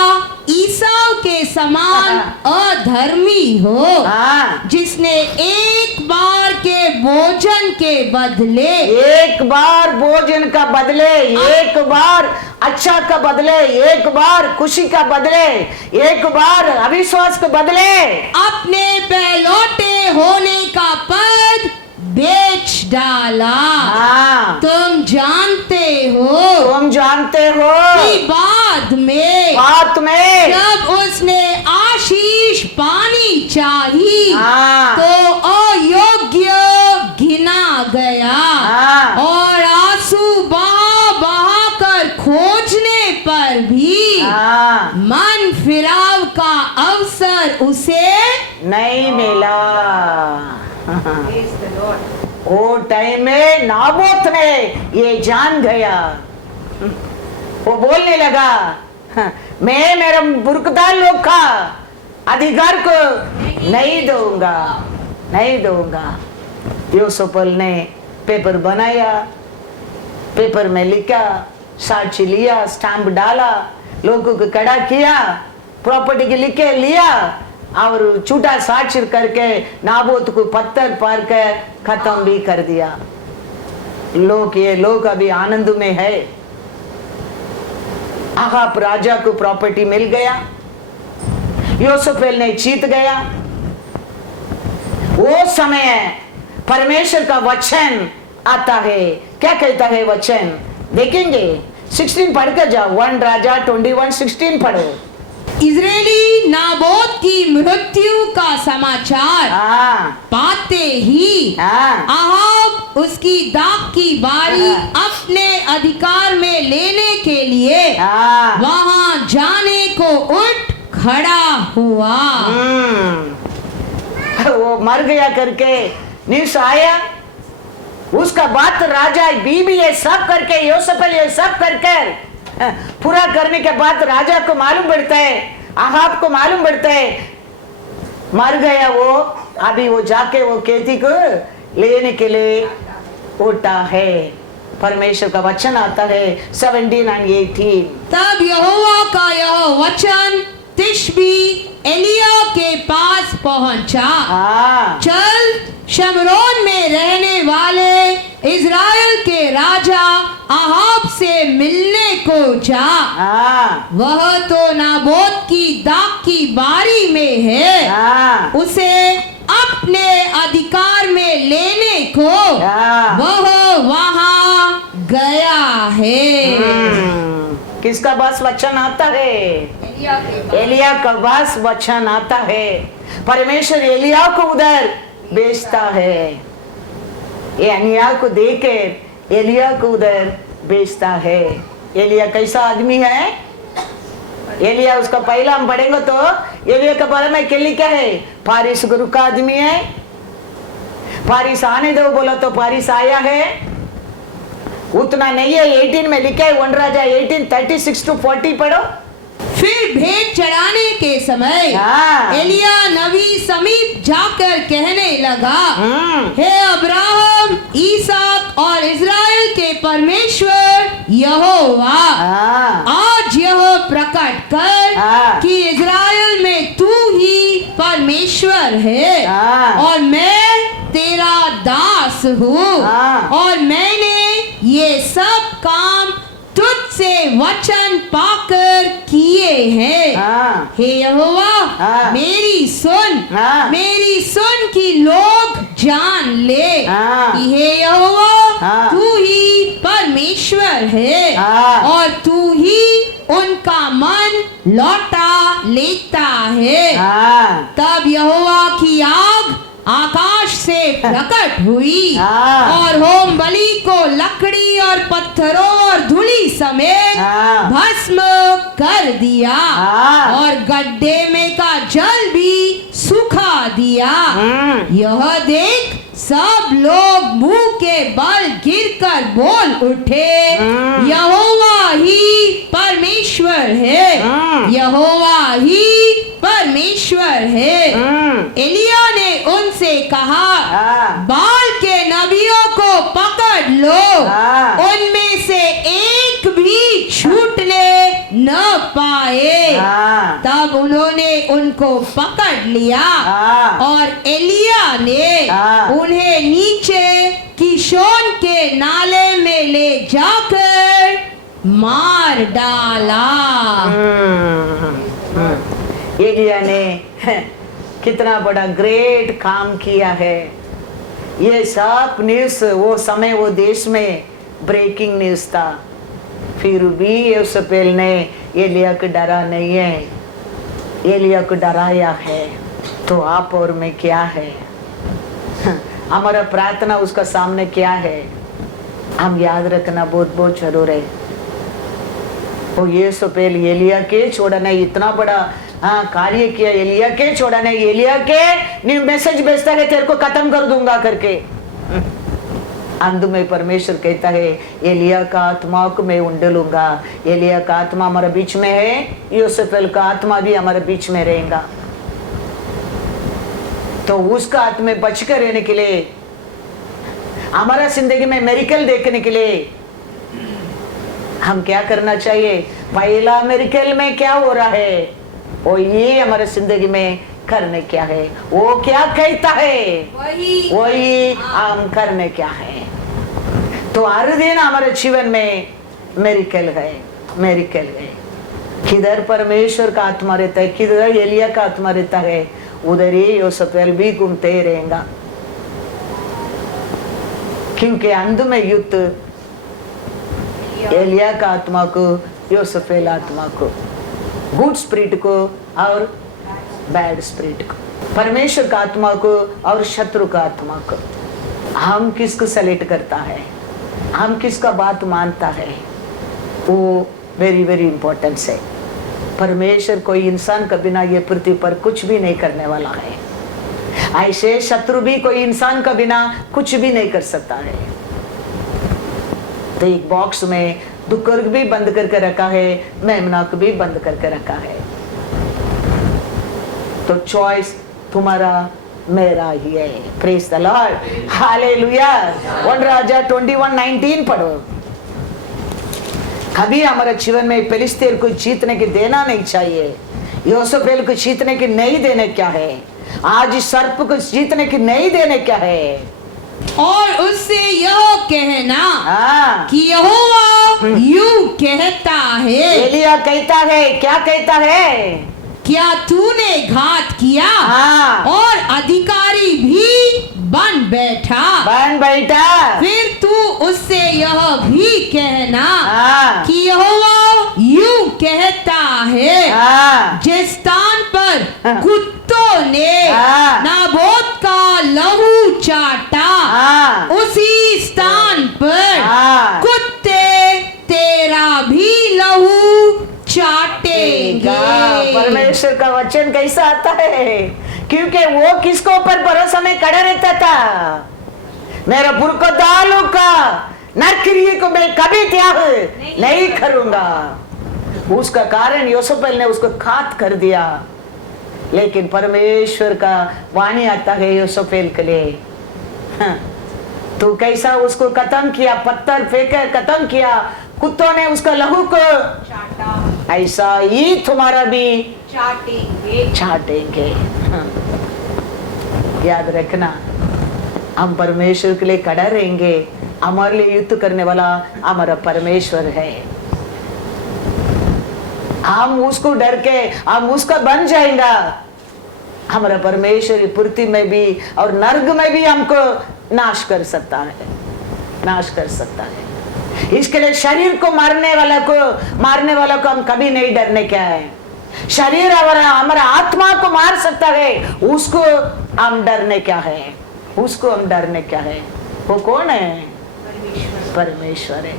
ईसाव के समान अधर्मी हो, हाँ। जिसने एक बार के भोजन के बदले एक बार भोजन का बदले, एक बार अच्छा का बदले, एक बार खुशी का बदले, एक बार अविश्वास के बदले अपने पहलौटे होने का पद बेच डाला। हाँ। तुम जानते हो तुम जानते हो कि बाद में जब उसने आशीष पानी चाहिए तो अयोग्य गिना गया हाँ। और आंसू उसे नहीं मिला। वो टाइम में नाबोत ने ये जान गया, वो बोलने लगा, मैं मेरा बुर्कदार लोग का अधिकार को नहीं दूंगा, नहीं दूंगा। यूसुफल ने पेपर बनाया, पेपर में लिखा, साक्षी लिया, स्टैंप डाला, लोगों को खड़ा किया, प्रॉपर्टी के लिखे लिया और झूठा साक्ष्य करके नाबोत को पत्थर पार कर खत्म भी कर दिया। ये लोग अभी आनंद में है। आहाब राजा को प्रॉपर्टी मिल गया, यूसुफेल ने जीत गया। वो समय परमेश्वर का वचन आता है। क्या कहता है वचन? देखेंगे 16 पढ़कर जाओ। 1 राजा 21:16 पढ़ो। इजरायली नाबोत की मृत्यु का समाचार पाते ही आहाब उसकी दाख की बारी अपने अधिकार में लेने के लिए वहां जाने को उठ खड़ा हुआ। वो मर गया करके न्यूज़ आया, उसका बात राजा बीबी ये सब करके, यूसुफेल ये सब करके पूरा करने के बाद राजा को मालूम पड़ता है, आहाब को मालूम पड़ता है मर गया वो। अभी वो जाके वो खेती को लेने के लिए उठा है। परमेश्वर का वचन आता है 17 और 18। तब यहोवा का यह वचन तिशबी एलिया के पास पहुंचा, चल शमरोन में रहने वाले इज़राइल के राजा आहाब से मिलने को जा। वह तो नाबोत की दाख की बारी में है, उसे अपने अधिकार में लेने को वह वहां गया है। किसका बस वचन आता है? एलिया का बस वचन आता है। परमेश्वर एलिया को उधर भेजता है। ये एलिया को देकर एलिया को उधर भेजता है। एलिया कैसा आदमी है? एलिया उसका पहला हम पढ़ेंगे तो एलिया का बारे में क्या लिखा है? फारिस गुरु का आदमी है। फारिस आने दो बोला तो फारिस आया है, उतना नहीं है। 18 में लिखा है 1 राजा 18:36-40 पढ़ो। फिर भेंट चढ़ाने के समय एलिया नबी समीप जाकर कहने लगा, हे अब्राहम, इसहाक और इज़राइल के परमेश्वर यहोवा, आज यह प्रकट कर कि इज़राइल में तू ही परमेश्वर है और मैं तेरा दास हूँ और मैंने ये सब काम तुझसे वचन पाकर किए हैं। हे यहोवा, मेरी सुन कि लोग जान ले कि हे यहोवा, तू ही परमेश्वर है और तू ही उनका मन लौटा लेता है। तब यहोवा की आग आकाश से प्रकट हुई और होम बलि को लकड़ी और पत्थरों और धूली समेत भस्म कर दिया और गड्ढे में का जल भी सुखा दिया। यह देख सब लोग मुंह के बल गिरकर बोल उठे, यहोवा ही परमेश्वर है, यहोवा ही परमेश्वर है। एलिया ने उनसे कहा, बाल के नबियों को पकड़ लो, उनमें से एक भी छूटने न पाए। तब उन्होंने उनको पकड़ लिया और एलिया ने उन्हें नीचे किशोन के नाले में ले जाकर मार डाला। एलिया ने कितना बड़ा ग्रेट काम किया है। ये सब न्यूज़ वो समय वो देश में ब्रेकिंग न्यूज़ था। फिर भी यूसुफेल ने एलिया को डरा नहीं है, एलिया को डराया है। तो आप और मैं क्या है? हमारा प्रार्थना उसका सामने क्या है? हम याद रखना बहुत बहुत जरूर है। वो यूसुफेल एलिया के छोड़ना इतना बड़ा हाँ कार्य किया, एलिया के छोड़ा नहीं, एलिया के मैसेज भेजता है तेरे को खत्म कर दूंगा करके। अंत में परमेश्वर कहता है एलिया का आत्मा को मैं उंडलूंगा। एलिया का आत्मा हमारे बीच में है, यूसुफेल का आत्मा भी हमारे बीच में रहेगा। तो उसका आत्मा में बच कर रहने के लिए, हमारा जिंदगी में मेरिकल देखने के लिए हम क्या करना चाहिए? पहला मेरिकल में क्या हो रहा है वो ये हमारे जिंदगी में करने क्या है, वो क्या कहता है वही हम करने क्या है। तो हर दिन हमारे जीवन में मेरिकल है, मेरिकल है। किधर परमेश्वर का आत्मा रहता है, किधर एलिया का आत्मा रहता है, उधर ही यूसुफेल भी घूमते रहेगा। क्योंकि अंत में युद्ध एलिया का आत्मा को, यूसुफेल आत्मा को, गुड स्पिरिट को और बैड स्पिरिट को, परमेश्वर का आत्मा को और शत्रु का आत्मा को, हम किसको सेलेक्ट करता है, हम किसका बात मानता है, वो वेरी वेरी इंपॉर्टेंट है। परमेश्वर कोई इंसान के बिना ये पृथ्वी पर कुछ भी नहीं करने वाला है। ऐसे शत्रु भी कोई इंसान का बिना कुछ भी नहीं कर सकता है। तो एक बॉक्स में दुकर्ग भी बंद करके रखा है, मेमना को भी बंद करके रखा है। तो चॉइस तुम्हारा मेरा ही है। Praise the Lord, hallelujah. 1 राजा 21:19 पढ़ो। कभी हमारे जीवन में फिलिस्तीन को जीतने की देना नहीं चाहिए, यूसुफेल को जीतने की नहीं देने क्या है, आज सर्प को जीतने की नहीं देने क्या है। और उससे यह कहना कि यहोवा यूं कहता है, एलिया कहता है, क्या कहता है, क्या तूने घात किया और अधिकारी भी बन बैठा, फिर तू उससे यह भी कहना कि यहोवा यूं कहता है, जिस स्थान पर कुत्तों ने नाबोत का लहू चाटा, उसी स्थान पर कुत्ते तेरा भी लहू चाटेंगे। परमेश्वर का वचन कैसा आता है, क्योंकि वो किसको ऊपर भरोसा में खड़ा रहता था, मेरा बुरकदालू का नरक्रिया को मैं कभी त्याग नहीं करूंगा। उसका कारण यूसुफेल ने उसको घात कर दिया, लेकिन परमेश्वर का वाणी आता है यूसुफेल के लिए, तो कैसा उसको खत्म किया, पत्थर फेंकर खत्म किया, कुत्तों ने उसका लहू को चाटा, ऐसा ही तुम्हारा भी चाटेंगे। याद रखना, हम परमेश्वर के लिए खड़ा रहेंगे, हमारे लिए युद्ध करने वाला हमारा परमेश्वर है। हम उसको डर के हम उसका बन जाएगा, हमारा परमेश्वर पृथ्वी में भी और नर्क में भी हमको नाश कर सकता है, नाश कर सकता है। इसके लिए शरीर को मारने वाला को हम कभी नहीं डरने क्या है। शरीर हमारा आत्मा को मार सकता है, उसको हम डरने क्या है, उसको हम डरने क्या है। वो कौन है? परमेश्वर है।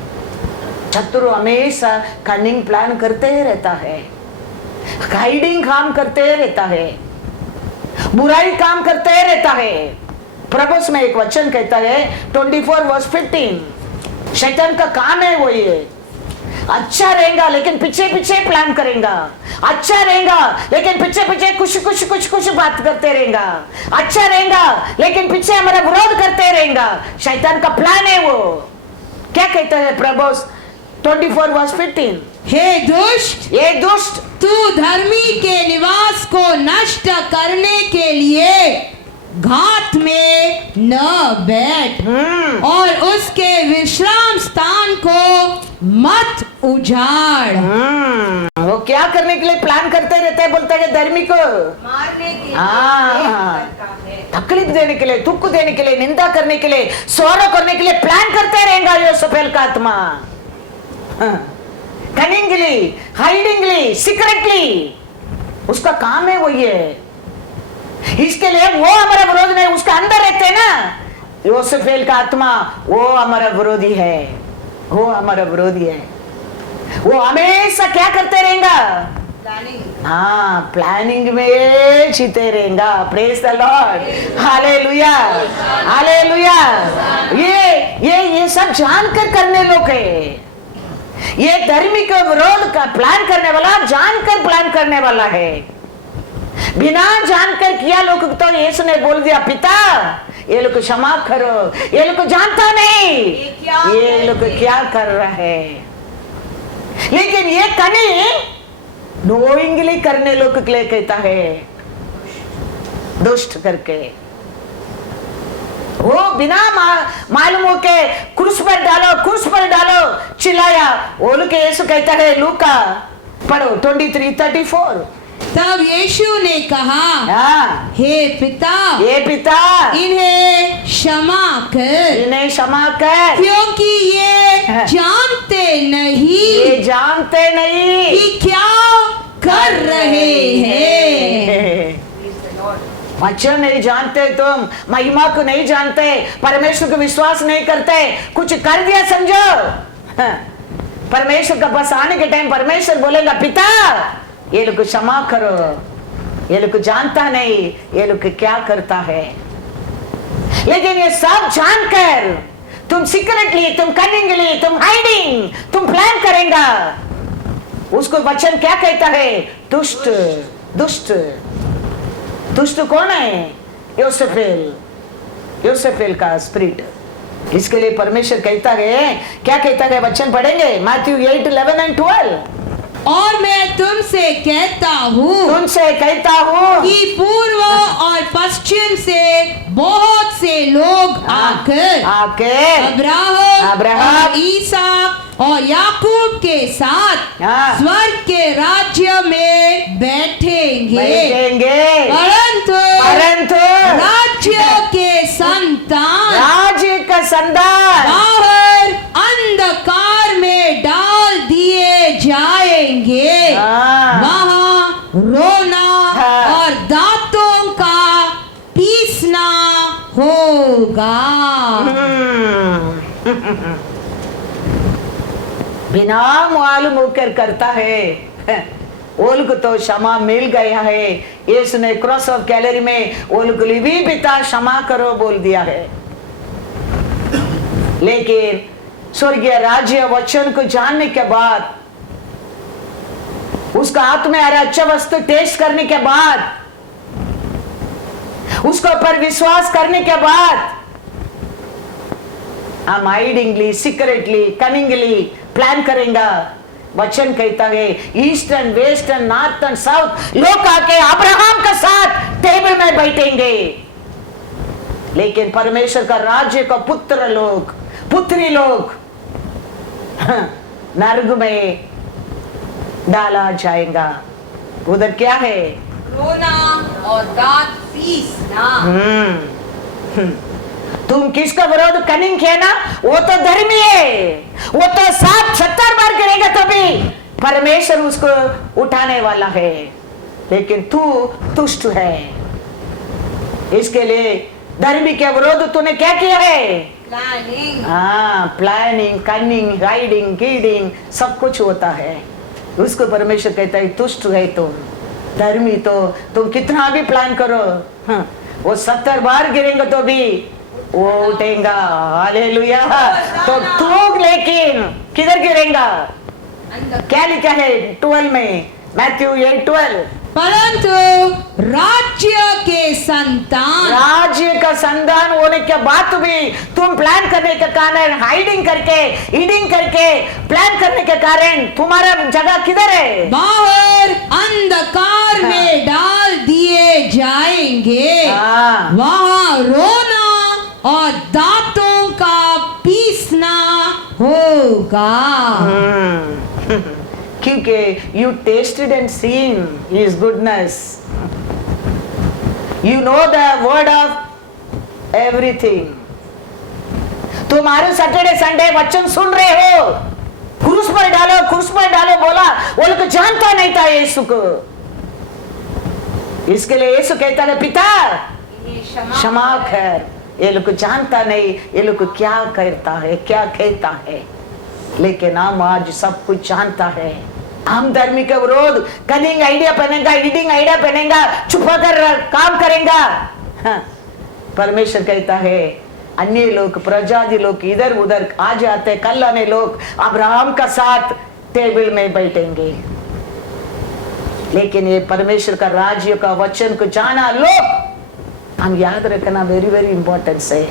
शत्रु हमेशा कनिंग प्लान करते ही रहता है, हाइडिंग काम करते रहता है, बुराई काम करते रहता है। प्रभुस में एक वचन कहता है 24:15, शैतान का काम है वो ये, अच्छा रहेगा लेकिन पीछे पीछे प्लान करेगा, अच्छा रहेगा लेकिन पीछे पीछे कुछ बात करते रहेगा, अच्छा रहेगा लेकिन पीछे हमारा विरोध करते रहेगा। शैतान का प्लान है वो। क्या कहता है प्रभुस 24:15, हे दुष्ट, ये दुष्ट, तू धर्मी के निवास को नष्ट करने के लिए घात में न बैठ और उसके विश्राम स्थान को मत उजाड़। वो क्या करने के लिए प्लान करते रहते हैं? बोलता है धर्मी को मारने के लिए, तकलीफ देने के लिए, दुख देने के लिए, निंदा करने के लिए, सौरव करने के लिए प्लान करते रहेगा यूसुफेल का आत्मा। कनिंगली, हाइडिंगली, सीक्रेटली, उसका काम है वो ये। इसके लिए वो हमारा विरोध में उसका अंदर रहते हैं ना, यूसुफेल का आत्मा वो हमारा विरोधी है, वो हमारा विरोधी है। वो हमेशा क्या करते रहेगा? हाँ, प्लानिंग में जीते रहेगा। Praise the Lord, hallelujah, hallelujah. ये सब जानकर करने लोग है। ये धर्मी के विरोध का प्लान करने वाला जानकर प्लान करने वाला है। बिना जानकर किया लोग तो यीशु ने बोल दिया, पिता ये लोग क्षमा करो, ये लोग जानता नहीं ये लोग क्या कर रहा है। लेकिन ये कनी नोइंगली करने लोग के लिए कहता है, दुष्ट करके वो बिना मालूम हो के क्रूस पर डालो चिल्लाया। वो लोग यीशु कहता है, लूका पढ़ो 23:34। तब यीशु ने कहा, हे पिता इन्हें क्षमा कर, क्योंकि ये जानते नहीं कि क्या कर रहे हैं। वचन नहीं जानते, तुम महिमा को नहीं जानते, परमेश्वर को विश्वास नहीं करते, कुछ कर दिया समझो। परमेश्वर का बस आने के टाइम परमेश्वर बोलेगा, पिता ये लोग क्षमा करो, ये लोग जानता नहीं ये लोग क्या करता है। लेकिन ये सब जानकर तुम सीक्रेटली, तुम कनिंगली, तुम हाइडिंग, तुम प्लान करेगा। उसको वचन क्या कहता है? दुष्ट। दुष्ट कौन है? योसेफेल का स्पिरिट। इसके लिए परमेश्वर कहता है, क्या कहता है? वचन पढ़ेंगे मैथ्यू 8:11 और 12। और मैं तुमसे कहता हूँ कि पूर्व और पश्चिम से बहुत से लोग आकर अब्राहम और इसहाक और याकूब के साथ स्वर्ग के राज्य में बैठेंगे। परंतु राज्य का संतान बाहर अंधकार में डाल दिए जाएंगे। वहाँ रोना और दांतों का पीसना होगा। बिना मालूम होकर करता है, वो लोग तो क्षमा मिल गया है। यीशु ने क्रॉस ऑफ कैलरी में वो लोग भी पिता क्षमा करो बोल दिया है। लेकिन स्वर्गीय राज्य वचन को जानने के बाद, उसका हाथ में आ रहा अच्छा वस्तु टेस्ट करने के बाद, उसके ऊपर विश्वास करने के बाद, हम हाइडिंगली, सीक्रेटली, कनिंगली प्लान करेंगे। वचन कहता है, ईस्टर्न, वेस्टर्न, नॉर्थर्न, साउथ लोग आके अब्राहम के साथ टेबल में बैठेंगे। लेकिन परमेश्वर का राज्य का पुत्र लोग, पुत्री लोग नरक में डाला जाएगा। उधर क्या है? रोना और दांत पीसना। तुम किसका विरोध कनिंग किया ना, वो तो धर्मी है, वो तो 70 बार करेगा तो भी परमेश्वर उसको उठाने वाला है। लेकिन तू दुष्ट है। इसके लिए धर्मी के विरोध तूने क्या किया है? प्लानिंग, कनिंग, हाइडिंग, कीडिंग सब कुछ होता है। उसको परमेश्वर कहता है दुष्ट है तुम। धर्मी तो तुम कितना भी प्लान करो, वो 70 बार गिरेंगे तो भी वो उठेगा। हालेलुया। तो तू लेकिन किधर गिरेगा? क्या लिखा है 12 में, मैथ्यू 8:12? परंतु राज्य का संतान होने के बाद भी तुम प्लान करने के कारण, हाइडिंग करके, ईडिंग करके प्लान करने के कारण तुम्हारा जगह किधर है? बाहर अंधकार में डाल दिए जाएंगे। वहाँ रोना और दांतों का पीसना होगा। क्योंकि you tasted and seen His goodness, you know the word of everything. तुम्हारे सैटरडे संडे वचन सुन रहे हो, क्रूस पर डालो बोला, वो लोग जानता नहीं था यीशु को। इसके लिए यीशु कहता है, पिता क्षमा कर, ये लोग जानता नहीं ये लोग क्या करता है, क्या कहता है। लेकिन हम आज सब कुछ जानता है। हम धर्मी के विरोध कनिंग आइडिया पहनेगा, ईडिंग आइडिया पहनेगा, छुपा कर काम करेगा। हाँ, परमेश्वर कहता है अन्य लोग, प्रजाति लोग इधर उधर आ जाते, कल आने लोग अब्राहम का साथ टेबल में बैठेंगे, लेकिन ये परमेश्वर का राज्य का वचन को जाना लोग, हम याद रखना वेरी वेरी इंपॉर्टेंट है।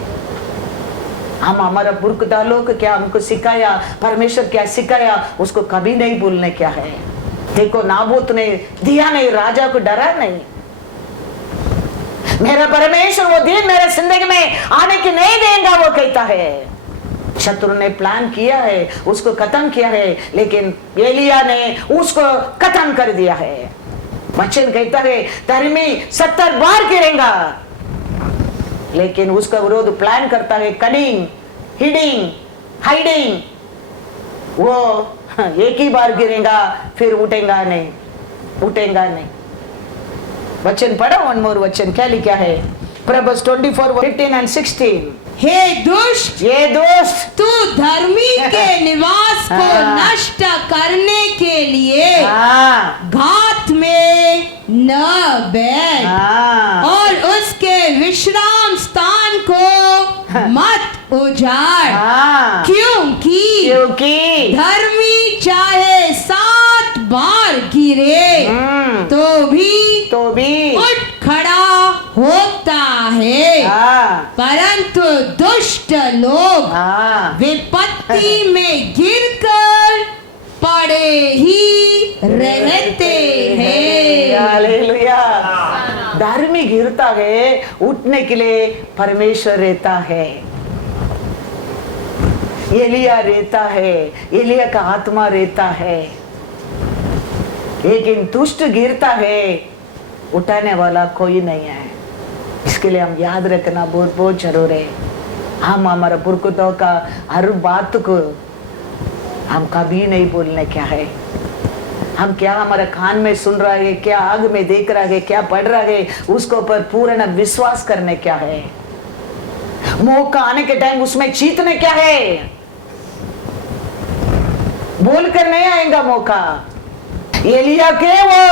हम हमारा पुरखा लोग क्या हमको सिखाया, परमेश्वर क्या सिखाया, उसको कभी नहीं भूलने क्या है। देखो नाबूत ने दिया नहीं, राजा को डरा नहीं। मेरा परमेश्वर वो दिन मेरे जिंदगी में आने की नहीं देगा, वो कहता है। शत्रु ने प्लान किया है, उसको खत्म किया है, लेकिन एलिया ने उसको खत्म कर दिया है। वचन कहता है धर्मी 70 बार गिरेगा, लेकिन उसका विरोध प्लान करता है कनिंग, हिडिंग, हाइडिंग, वो एक ही बार गिरेगा फिर उठेगा नहीं, उठेगा नहीं। वचन पढ़ो, वन मोर वचन क्या लिखा है, Proverbs 24:15 and 16। हे दुष्ट, ये दोस्त तू धर्मी के निवास को नष्ट करने के लिए घात में न बैठ और उसके विश्राम स्थान को मत उजाड़, क्योंकि धर्मी चाहे 7 बार गिरे तो भी उठ खड़ा होता है, परंतु दुष्ट लोग विपत्ति में गिरकर पड़े ही रहते हैं। हालेलुया। धर्मी गिरता है, उठने के लिए परमेश्वर रहता है। एलिया रहता है, एलिया का आत्मा रहता है, लेकिन दुष्ट गिरता है, उठाने वाला कोई नहीं है। इसके लिए हम याद रखना बहुत बहुत जरूर है। हम हमारे पुरखों का हर बात को हम कभी नहीं बोलने क्या है। हम क्या हमारे कान में सुन रहा है, क्या आग में देख रहा है, क्या पढ़ रहा है, उसके ऊपर पूर्ण विश्वास करने क्या है। मौका आने के टाइम उसमें जीतने क्या है, बोल कर नहीं आएगा मौका। एलिया के वो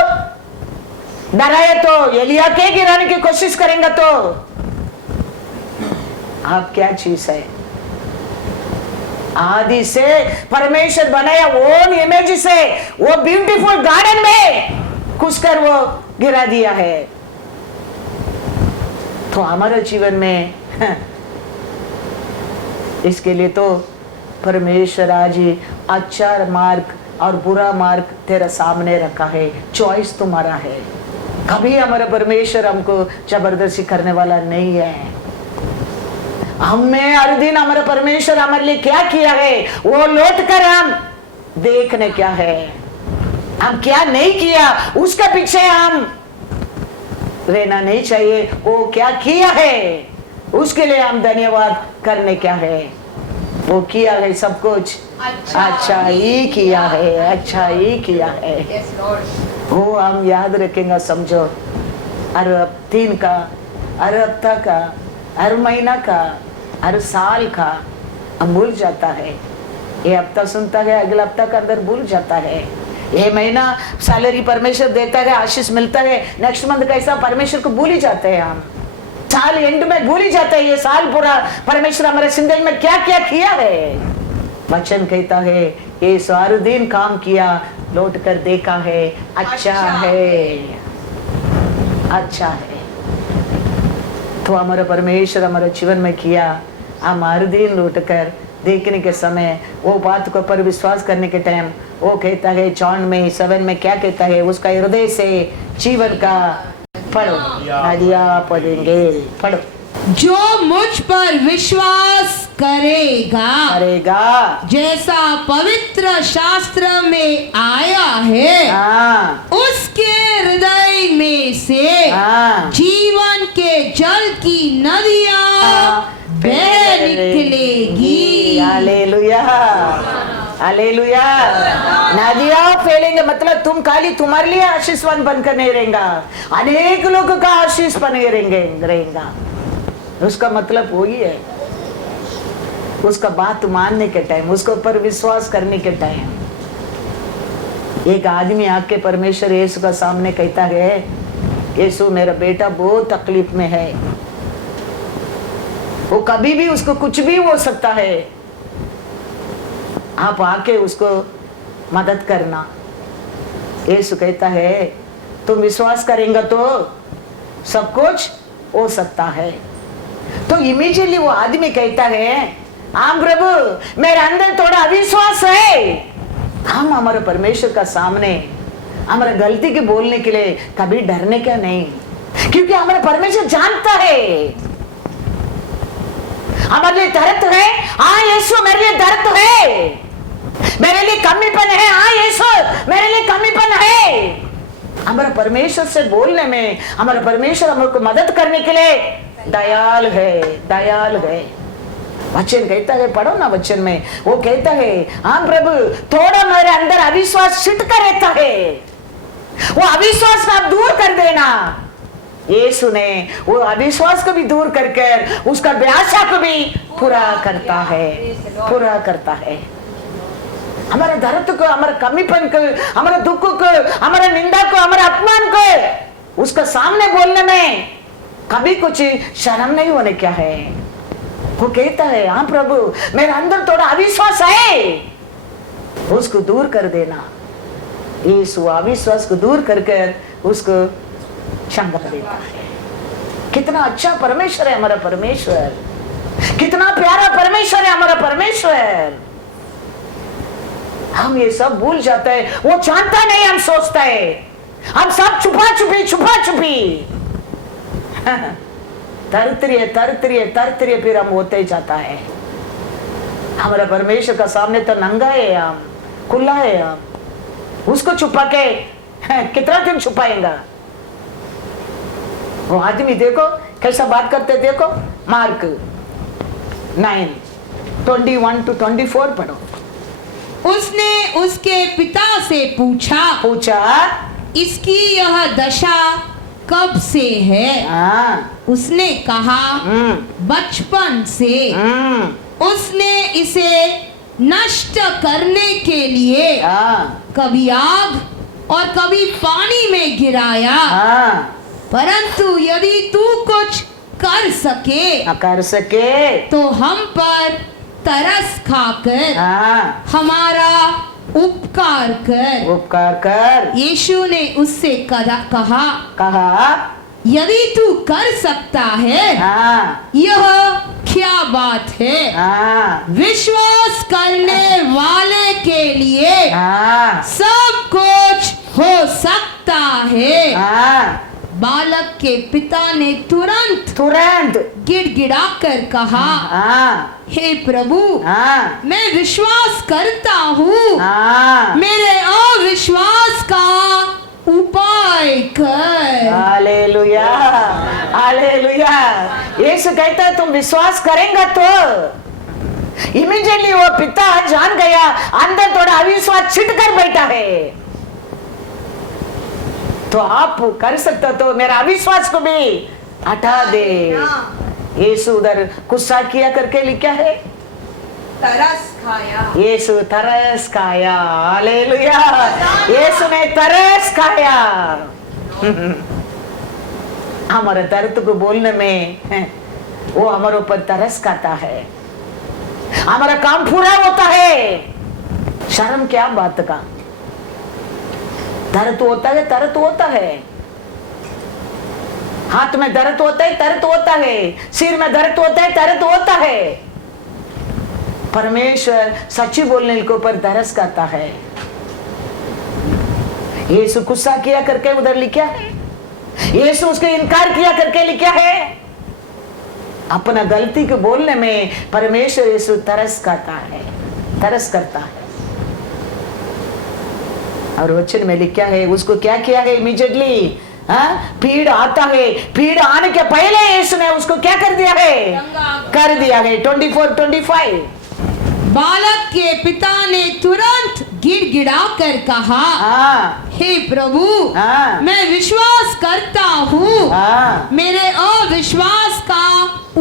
डराए तो एलिया के गिराने की कोशिश करेंगे तो आप क्या चीज है। आदि से परमेश्वर बनाया ओन इमेज से वो ब्यूटीफुल गार्डन में घुसकर वो गिरा दिया है। तो हमारे जीवन में इसके लिए तो परमेश्वर आज ही अच्छा मार्ग और बुरा मार्ग तेरा सामने रखा है, चॉइस तुम्हारा है। कभी हमारा परमेश्वर हमको जबरदस्ती करने वाला नहीं है। हमें हर दिन हमारा परमेश्वर हमारे लिए क्या किया है वो लौट कर हम देखने क्या है, हम क्या नहीं किया उसका पीछे हम रहना नहीं चाहिए। वो क्या किया है उसके लिए हम धन्यवाद करने क्या है। वो किया है सब कुछ अच्छा ही किया है, अच्छा ही किया है। वो हम याद रखेंगे, समझो। हर दिन का, हर हफ्ता का, हर महीना का, हर साल का हम भूल जाता है। ये हफ्ता सुनता है, अगला हफ्ता का अंदर भूल जाता है। ये महीना सैलरी परमेश्वर देता है, आशीष मिलता है, नेक्स्ट मंथ कैसा परमेश्वर को भूल ही जाते हैं। हम साल एंड में भूल ही जाते हैं ये साल पूरा परमेश्वर हमारे जिंदगी में क्या क्या किया है। वचन कहता है ये सारे दिन काम किया, लौट कर देखा है, अच्छा है, अच्छा है। तो हमारा परमेश्वर हमारे जीवन में किया, हम हर दिन लौट कर देखने के समय वो बात को पर विश्वास करने के टाइम वो कहता है जॉन में 7 में क्या कहता है, उसका हृदय से जीवन का पढ़ो, नदियाँ पढ़ेंगे, पढ़ो। जो मुझ पर विश्वास करेगा जैसा पवित्र शास्त्र में आया है, उसके हृदय में से जीवन के जल की नदियाँ बह निकलेगी। Hallelujah, hallelujah. नदियाँ फैलेंगे मतलब तुम खाली तुम्हारे लिए आशीषवान बनकर नहीं रहेगा, अनेक लोगों का आशीष बन रहेगा। उसका मतलब वही है, उसका बात मानने के टाइम, उसके ऊपर विश्वास करने के टाइम। एक आदमी आके परमेश्वर यीशु का सामने कहता है, यीशु मेरा बेटा बहुत तकलीफ में है, वो कभी भी उसको कुछ भी हो सकता है, आप आके उसको मदद करना। यीशु कहता है तुम विश्वास करेंगे तो सब कुछ हो सकता है। तो इमीडिएटली वो आदमी कहता है, हाँ प्रभु मेरे अंदर थोड़ा अविश्वास है। हम हमारे परमेश्वर का सामने हमारे गलती के बोलने के लिए कभी डरने का नहीं, क्योंकि हमारा परमेश्वर जानता है हमारे लिए दर्द है। हाँ यीशु मेरे लिए दर्द है, मेरे लिए कमीपन है। हाँ यीशु मेरे लिए कमीपन है। हमारे परमेश्वर से बोलने में हमारा परमेश्वर हमको मदद करने के लिए दयाल है, दयाल है। वचन कहता है, पढ़ो ना वचन में, वो कहता है हाँ प्रभु थोड़ा मेरे अंदर अविश्वास छिटका रहता है, वो अविश्वास आप दूर कर देना। यीशु ने वो अविश्वास को भी दूर करके उसका आशा को भी पूरा करता है, पूरा करता है। हमारे दर्द को, हमारे कमीपन को, हमारे दुख को, हमारे निंदा को, हमारे अपमान को उसका सामने बोलने में कभी कुछ शर्म नहीं होने क्या है। वो कहता है हाँ प्रभु मेरे अंदर थोड़ा अविश्वास है, उसको दूर कर देना। यीशु अविश्वास को दूर करके उसको क्षमा देता है। कितना अच्छा परमेश्वर है हमारा परमेश्वर, कितना प्यारा परमेश्वर है हमारा परमेश्वर। हम ये सब भूल जाते हैं, वो जानता नहीं, हम सोचते हैं हम सब छुपा छुपी तरतरिए फिर हम होते ही जाता है। हमारा परमेश्वर का सामने तो नंगा है, हम खुला है, हम उसको छुपा के कितना दिन छुपाएगा। वो आदमी देखो कैसा बात करते, देखो मार्क 9:21-24 पढ़ो। उसने उसके पिता से पूछा इसकी यह दशा कब से है? उसने कहा बचपन से। उसने इसे नष्ट करने के लिए कभी आग और कभी पानी में गिराया, परंतु यदि तू कुछ कर सके तो हम पर तरस खाकर हमारा उपकार कर। यीशु ने उससे कहा यदि तू कर सकता है यह क्या बात है? विश्वास करने वाले के लिए सब कुछ हो सकता है। बालक के पिता ने तुरंत गिड़गिड़ाकर कहा हे प्रभु मैं विश्वास करता हूँ, मेरे अविश्वास का उपाय कर। Hallelujah, hallelujah. यीशु कहता है तुम विश्वास करेंगे तो। इमीडिएटली वो पिता जान गया अंदर थोड़ा अविश्वास छिट कर बैठा है, तो आप कर सकते तो मेरा अविश्वास को भी हटा दे। यीशु उधर गुस्सा किया करके लिखा है, तरस खाया। यीशु तरस खाया। हालेलुया, यीशु ने तरस खाया। हमारे दर्द को बोलने में वो हमारे ऊपर तरस खाता है, हमारा काम पूरा होता है। शर्म क्या बात का, दर्द होता है, हाथ में दर्द होता है, सिर में दर्द होता है। परमेश्वर सच्ची बोलने के ऊपर तरस करता है। यीशु गुस्सा किया करके उधर लिखा है, यीशु उसके इनकार किया करके लिखा है। अपना गलती को बोलने में परमेश्वर यीशु तरस करता है। और वचन में लिखा है उसको क्या किया है इमीडिएटली, पीड़ आता है, पीड़ आने के पहले यीशु ने उसको क्या कर दिया है 24-25। बालक के पिता ने तुरंत गिड़गिड़ा कर कहा हे प्रभु मैं विश्वास करता हूँ, मेरे अविश्वास का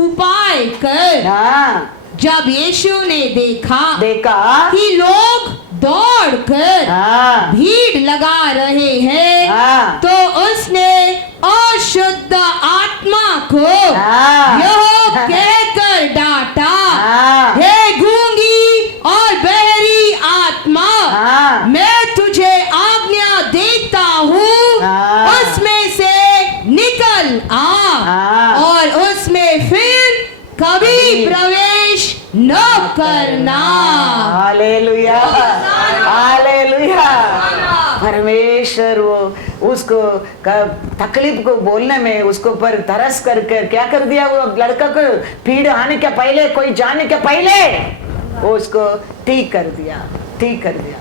उपाय कर। जब यीशु ने देखा कि लोग दौड़कर हाँ। भीड़ लगा रहे हैं, हाँ। तो उसने अशुद्ध आत्मा को हाँ। यह कहकर डांटा, हाँ। हे गूंगी और बहरी आत्मा, हाँ। मैं तुझे आज्ञा देता हूँ, हाँ। उसमें से निकल आ हाँ। और उसमें फिर कभी प्रवेश न करना। Hallelujah, hallelujah. परमेश्वर वो उसको तकलीफ को बोलने में उसको पर तरस कर क्या कर दिया, वो लड़का को पीड़ आने के पहले, कोई जाने के पहले वो उसको ठीक कर दिया, ठीक कर दिया।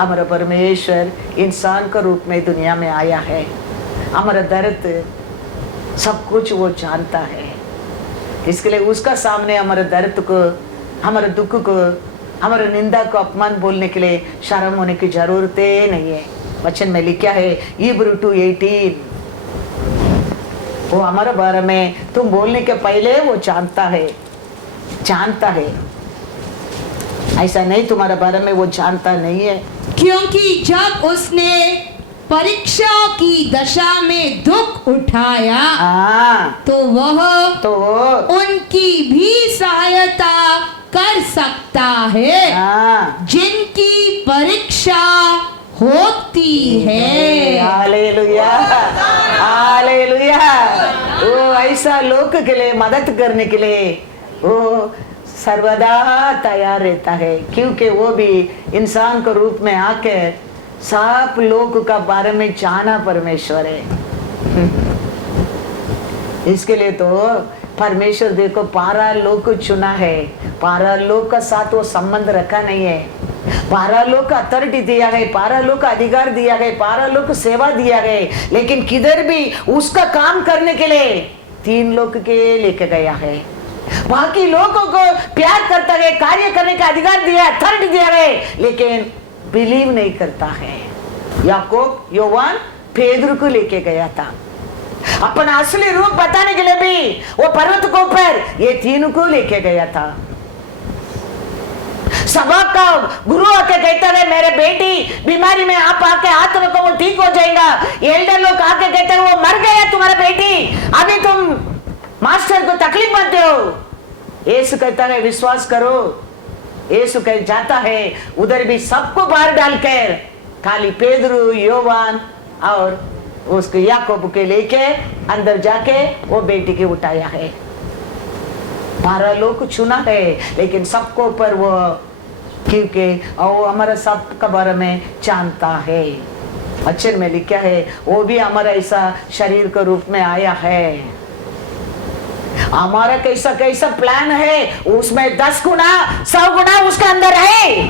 हमारा परमेश्वर इंसान का रूप में दुनिया में आया है, हमारा दर्द सब कुछ वो जानता है। इसके लिए उसका सामने हमारे दर्द को, हमारे दुख को, हमारे निंदा को, अपमान बोलने के लिए शर्म होने की जरूरत नहीं है। वचन में लिखा है इब्रू 2:18, वो हमारे बारे में तुम बोलने के पहले वो जानता है, जानता है। ऐसा नहीं तुम्हारे बारे में वो जानता नहीं है। क्योंकि जब उसने परीक्षा की दशा में दुख उठाया, तो वह उनकी भी सहायता कर सकता है जिनकी परीक्षा होती है। Hallelujah, hallelujah. वो ऐसा लोग के लिए मदद करने के लिए वो सर्वदा तैयार रहता है, क्योंकि वो भी इंसान के रूप में आकर सब लोग का बारे में जाना परमेश्वर है। इसके लिए तो परमेश्वर देखो पारा लोग को चुना है, पारा लोग का साथ वो संबंध रखा नहीं है, पारा लोग का अथॉरिटी दिया है, पारा लोग का अधिकार दिया है, पारा लोग को सेवा दिया है, लेकिन किधर भी उसका काम करने के लिए 3 लोग के लेके गया है। बाकी लोगों को प्यार करता है, कार्य करने का अधिकार दिया, अथॉरिटी दिया है, लेकिन बिलीव नहीं करता है। याकूब, योहान, पेदरू को लेके गया था अपना असली रूप बताने के लिए भी, वो पर्वत के ऊपर ये 3 को लेके गया था। सभा का गुरु आके कहता है मेरे बेटी बीमारी में आप आके हाथ रखो वो ठीक हो जाएगा। एल्डर लोग आके कहते हैं वो मर गया तुम्हारा बेटी, अभी तुम मास्टर को तकलीफ मत दो। यीशु कहता है विश्वास करो। यीशु कह जाता है उधर भी सबको बाहर डालकर खाली पेदरू, योहान और उसको याकूब के लेके अंदर जाके वो बेटी के उठाया है। 12 लोग चुना है, लेकिन सबको पर वो, क्योंकि वो हमारा सब के बारे में जानता है। वचन में लिखा है वो भी हमारा ऐसा शरीर के रूप में आया है। हमारा कैसा कैसा प्लान है उसमें 10 गुना 100 गुना उसका अंदर है,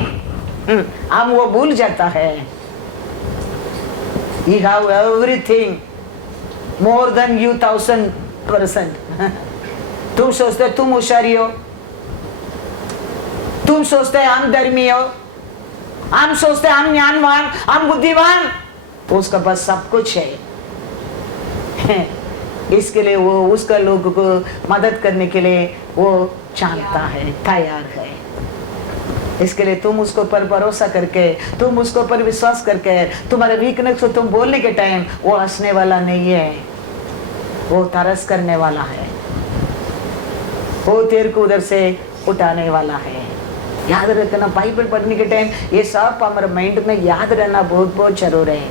हम वो भूल जाता है। You have everything more than you 1000%. तुम सोचते तुम होशियारी हो, तुम सोचते हम धर्मी हो, हम सोचते हम ज्ञानवान, हम बुद्धिमान, उसका पास सब कुछ है। इसके लिए वो उसका लोगों को मदद करने के लिए वो जानता है, तैयार है। इसके लिए तुम उसको पर भरोसा करके, तुम उसको पर विश्वास करके, तुम्हारे वीकनेस को तुम बोलने के टाइम वो हंसने वाला नहीं है, वो तरस करने वाला है, वो तेरे को उधर से उठाने वाला है। याद रखना, बाइबल पढ़ने के टाइम ये सब हमारे माइंड में याद रहना बहुत बहुत जरूर है।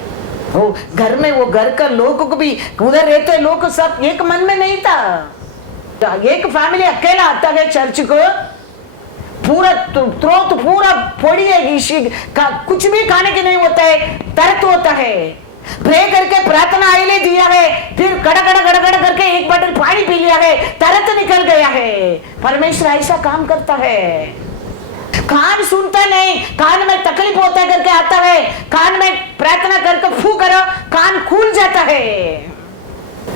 वो घर में, वो घर का लोगों को भी, उधर रहते लोग सब एक मन में नहीं था। एक फैमिली अकेला आता है चर्च को, पूरा तुरंत पूरा फोड़ी है, कुछ भी खाने के नहीं होता है, तरत होता है, प्रे करके प्रार्थना आईले दिया है, फिर कड़ा कड़ा कड़ा कड़ा करके 1 बॉटल पानी पी लिया है, तरत निकल गया है। परमेश्वर ऐसा काम करता है। कान सुनता नहीं, कान में तकलीफ होता है करके आता है, कान में प्रार्थना करके फू करो, कान खुल जाता है।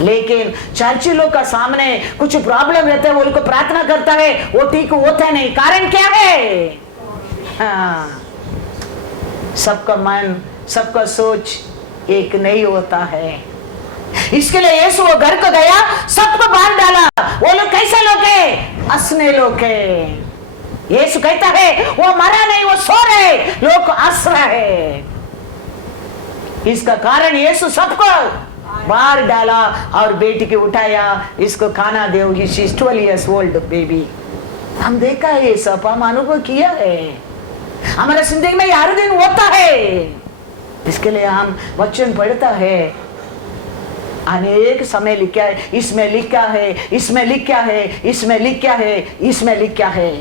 लेकिन चर्ची लोग का सामने कुछ प्रॉब्लम रहता है, वो उनको प्रार्थना करता है, वो ठीक होता नहीं। कारण क्या है? हाँ, सबका मन, सबका सोच एक नहीं होता है। इसके लिए यीशु वो घर को गया, सबको बाहर डाला। वो लोग कैसे लोग हैं? हंसने लोग हैं, यीशु कहता है वो मरा नहीं, वो सो रहे, लोग को हंस रहा है। इसका कारण यीशु सबको बाहर डाला और बेटी को उठाया, इसको खाना दो, she is 12 years old baby. हम देखा है ये सब, हम अनुभव किया है, हमारा जिंदगी में हर दिन होता है। इसके लिए हम वचन पढ़ता है, अनेक समय लिखा है, इसमें लिखा है, इसमें लिखा है, इसमें लिखा है, इसमें लिखा है।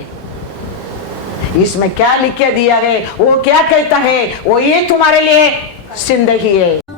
इसमें क्या लिख के दिया है, वो क्या कहता है, वो ये तुम्हारे लिए जिंदगी है।